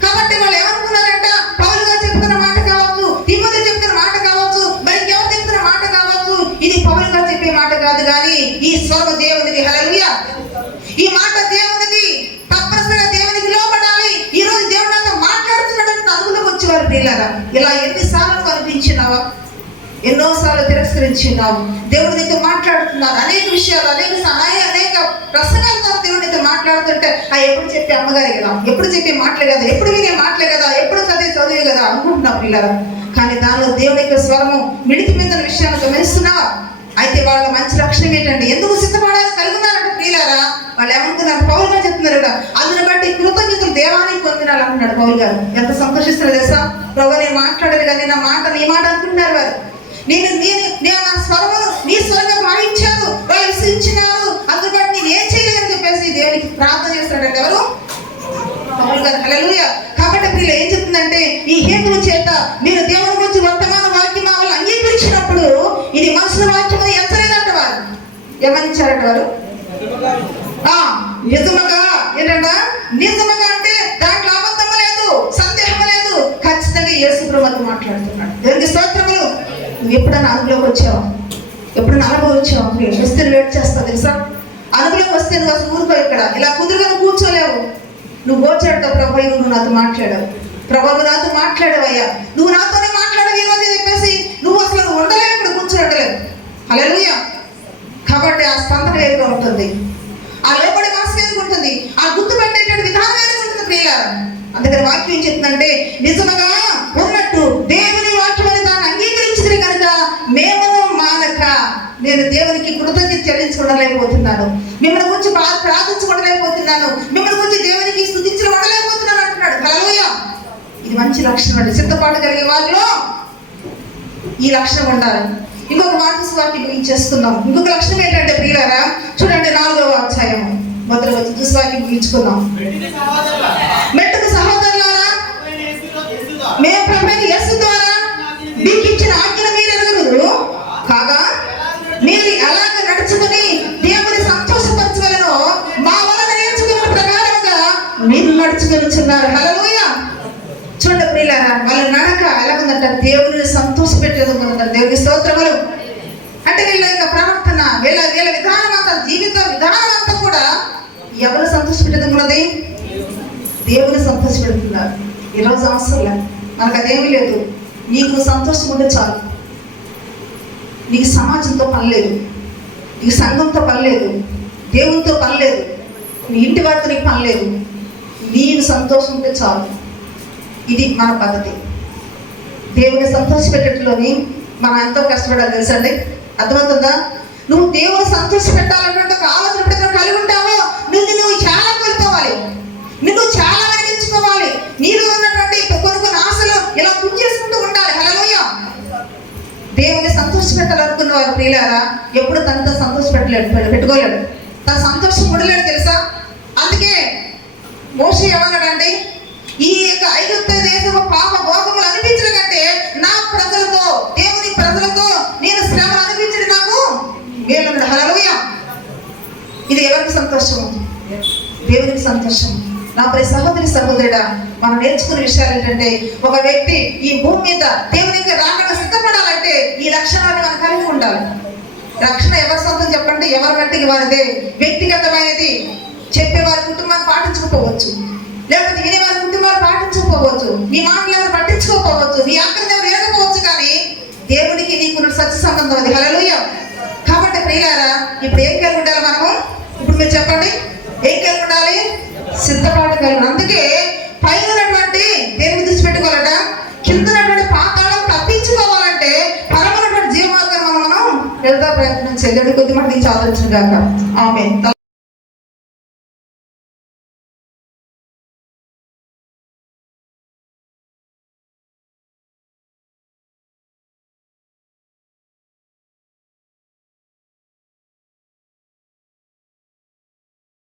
కాబట్టి వాళ్ళు ఏమనుకున్నారంట, పౌలు గారు చెప్తున్న మాట కావచ్చు, తిమోతి చెప్తున్న మాట కావచ్చు, మరి ఇంకెవరు చెప్తున్న మాట కావచ్చు, ఇది పౌలు గారు చెప్పే మాట కాదు, కానీ ఈ స్వరం దేవునిది. హల్లెలూయా. ఈ మాట దేవునిది. తప్పనిసరిగా దేవునికి లోబడాలి. ఈ రోజు దేవుడు నాతో మాట్లాడుతున్నాడు అనుభవంలోకి వచ్చేవారు ప్రియులారా. ఇలా ఎన్నిసార్లు కనిపించినావా, ఎన్నోసార్లు తిరస్కరించినావు. దేవుడు నీతో మాట్లాడుతున్నారు అనేక విషయాలు, అనేక ప్రసంగాలతో దేవుడు నీతో మాట్లాడుతుంటే ఎప్పుడు చెప్పే అమ్మగారే కదా, ఎప్పుడు చెప్పే మాటలే కదా, ఎప్పుడు వినే మాటలే కదా, ఎప్పుడు చదివే కదా అనుకుంటున్నావు పిల్లలు. కానీ దానిలో దేవుడి యొక్క స్వరము మిడికి మీద విషయాన్ని గమనిస్తున్నావా? అయితే వాళ్ళ మంచి లక్షణం ఏంటంటే ఎందుకు సిద్ధపడాలని కలుగున్నారంటే ప్రియులారా, వాళ్ళు ఏమనుకున్నారు, పౌలు గారు చెప్తున్నారు కదా, అందుని బట్టి కృతజ్ఞతలు దేవానికి పొందినాలి అంటున్నాడు పౌలు గారు. ఎంత సంతోషిస్తున్నారు తెలుసా? ప్రభు నేను మాట్లాడారు కానీ నా మాట నీ మాట అనుకుంటున్నారు వారు. నేను నా స్వరమును నీ స్వరంగా భావించాను, వాళ్ళు విశ్వసించినారు, అందుని బట్టి నేను ఏం చేయలేదని చెప్పేసి దేవునికి ప్రార్థన చేస్తున్నాడంటే ఎవరు? పౌలు గారు. హల్లెలూయా. కాబట్టి ప్రియులు ఏం చెప్తుందంటే, ఈ హేతువు చేత మీరు దేవుని గురించి వర్తమాన వాక్యం వాళ్ళు అంగీకరించినప్పుడు ఇది మనుషుల వాక్యం ఎంతలేదంట వారు. ఏమనిచ్చారట వారు? నిజముగా ఏంటంట, నిజముగా అంటే దాంట్లో అబద్ధం లేదు, సందేహం లేదు, ఖచ్చితంగా యేసు ప్రభువు మాట్లాడుతున్నాడు. దేవునికి స్తోత్రములు. నువ్వు ఎప్పుడైనా అనుభవంలోకి వచ్చావు, ఎప్పుడైనా అనుభవం వచ్చావు? వస్తే వెయిట్ చేస్తావు తెలుసా? అనుభవంలోకి వస్తే నువ్వు అసలు ఊరుకో, ఇక్కడ ఇలా కుదురుగా కూర్చోలేవు. నువ్వు గోచాడుతావు, ప్రభు నువ్వు నాతో మాట్లాడావు, ప్రభు నాతో మాట్లాడావయ్యా, నువ్వు నాతోనే మాట్లాడవు ఈరోజు చెప్పేసి నువ్వు అసలు ఉండలేవు, ఇక్కడ కూర్చోడలేవు. హల్లెలూయా. కాబట్టి ఆ స్పందన వేరుగా ఉంటుంది, ఆ లోపడి మనసు వేరుగా ఉంటుంది, ఆ గుర్తు పెట్టేటువంటి విధానం వేరుగా ఉంటుంది ప్రియులారా. అందుకని వాక్యం ఏం చెప్తుందంటే, నిజముగా ఉన్నట్టు దేవుని వాక్యం దాన్ని అంగీకరించింది కనుక మేమును మానక నేను దేవునికి కృతజ్ఞత చెల్లించుకోవడలేకపోతున్నాను, మిమ్మల్ని గురించి ప్రార్థించుకోవడలేకపోతున్నాను, మిమ్మల్ని గురించి దేవునికి స్తుతించడం ఉండలేకపోతున్నాను అంటున్నాడు. హల్లెలూయా. ఇది మంచి లక్షణం అండి. సిద్ధపాటు కలిగే వారిలో ఈ లక్షణం ఉండాలి. ఇంకొక మాట వాక్యం ముగించేసుకుందాం. ఇంకొక లక్షణం ఏంటంటే ప్రియులారా, చూడండి 4వ అధ్యాయం మొదలు వచ్చి దుస్వాక్యం ముగించుకుందాం. మెట్టుకు సహోదరులారా, మేము ప్రభువైన యేసు ద్వారా మీకు ఇచ్చిన ఆజ్ఞను మీరు ఎరుగుదురు కాగా, మీరు ఎలాగ నడుచుకుని దేవుని సంతోషపరచగలనో మా వలన నేర్చుకున్న ప్రకారంగా మీరు నడుచుకొనుచున్నారు. హల్లెలూయా. చూడండి ప్రియులారా, వాళ్ళ నడక ఎలాగుందంట, దేవుని సంతోష పెట్టేది. దేవుని స్తోత్రములు. అంటే వీళ్ళ యొక్క ప్రవర్తన, వీళ్ళ విధానం అంతా, జీవిత విధానం అంతా కూడా ఎవరు సంతోష పెట్టేది ఉన్నది? దేవుని సంతోష పెడుతున్నారు. ఈరోజు అవసరం లేదు, మనకు అదేమీ లేదు. నీకు సంతోషం ఉంటే చాలు. నీకు సమాజంతో పని లేదు, నీకు సంఘంతో పని లేదు, దేవునితో పని లేదు, నీ ఇంటి వారితో నీకు పని లేదు. నీకు సంతోషం ఉంటే చాలు. ఇది మన పద్ధతి. దేవుని సంతోష పెట్టడంలోని మనం ఎంతో కష్టపడాలి తెలుసండి. అర్థమవుతుందా? నువ్వు దేవుని సంతోష పెట్టాలన్నటువంటి ఒక ఆలోచన ఎప్పుడైతే కలిగి ఉంటావో నువ్వు చాలా కోల్పోవాలి, నిన్ను చాలా వెలిగించుకోవాలి. నీలో ఉన్నటువంటి కొన్ని ఆశలు ఇలా గుర్తు చేసుకుంటూ ఉండాలి. హల్లెలూయా. దేవుని సంతోష పెట్టాలనుకున్న వారు ప్రియులారా ఎప్పుడు తనతో సంతోష పెట్టుకోలేడు, తన సంతోషం ఉండలేడు తెలుసా. అందుకే మోషే ఏమన్నాడండి, ఈ యొక్క ఐగుప్తు దేశము పాప భోగములు అనిపించడం కంటే నా ప్రజలతో, దేవుని ప్రజలతో నేను శ్రమ అనిపించడం నాకు మేలు. హల్లెలూయా. ఇది ఎవరికి సంతోషం? దేవునికి సంతోషం. నా ప్రియ సహోదరి సహోదరుడా, మనం నేర్చుకునే విషయాలు ఏంటంటే, ఒక వ్యక్తి ఈ భూమి మీద దేవునికి రాకడ సిద్ధపడాలంటే ఈ లక్షణాన్ని మనం కలిగి ఉండాలి. రక్షణ ఎవరి సొంతం చెప్పండి? ఎవరి మట్టికి వారిదే, వ్యక్తిగతమైనది. చెప్పే వారి కుటుంబాన్ని పాటించకపోవచ్చు, లేకపోతే వినే వారి కుటుంబాన్ని పాటించకపోవచ్చు, నీ మాటలు ఎవరు పట్టించుకోకపోవచ్చు, నీ ఆకలిని ఎవరు ఏదకపోవచ్చు, కానీ దేవుడికి నీకు సత్య సంబంధం అది. హల్లెలూయా. కాబట్టి ప్రియులారా, ఇప్పుడు ఏం కలిగి ఉండాలి మనము? ఇప్పుడు మీరు చెప్పండి, ఏం కలిగి ఉండాలి? సిద్ధపాటు కలిగి. అందుకే పైన ఉన్నటువంటి దేవుని దృష్టి పెట్టుకోవాలట, కింద ఉన్నటువంటి పాతాళం తప్పించుకోవాలంటే పరమైనటువంటి జీవమార్గం మనం వెళ్తా ప్రయత్నం చేయాలి. కొద్ది మాట నుంచి ఆలోచన కాక ఆమె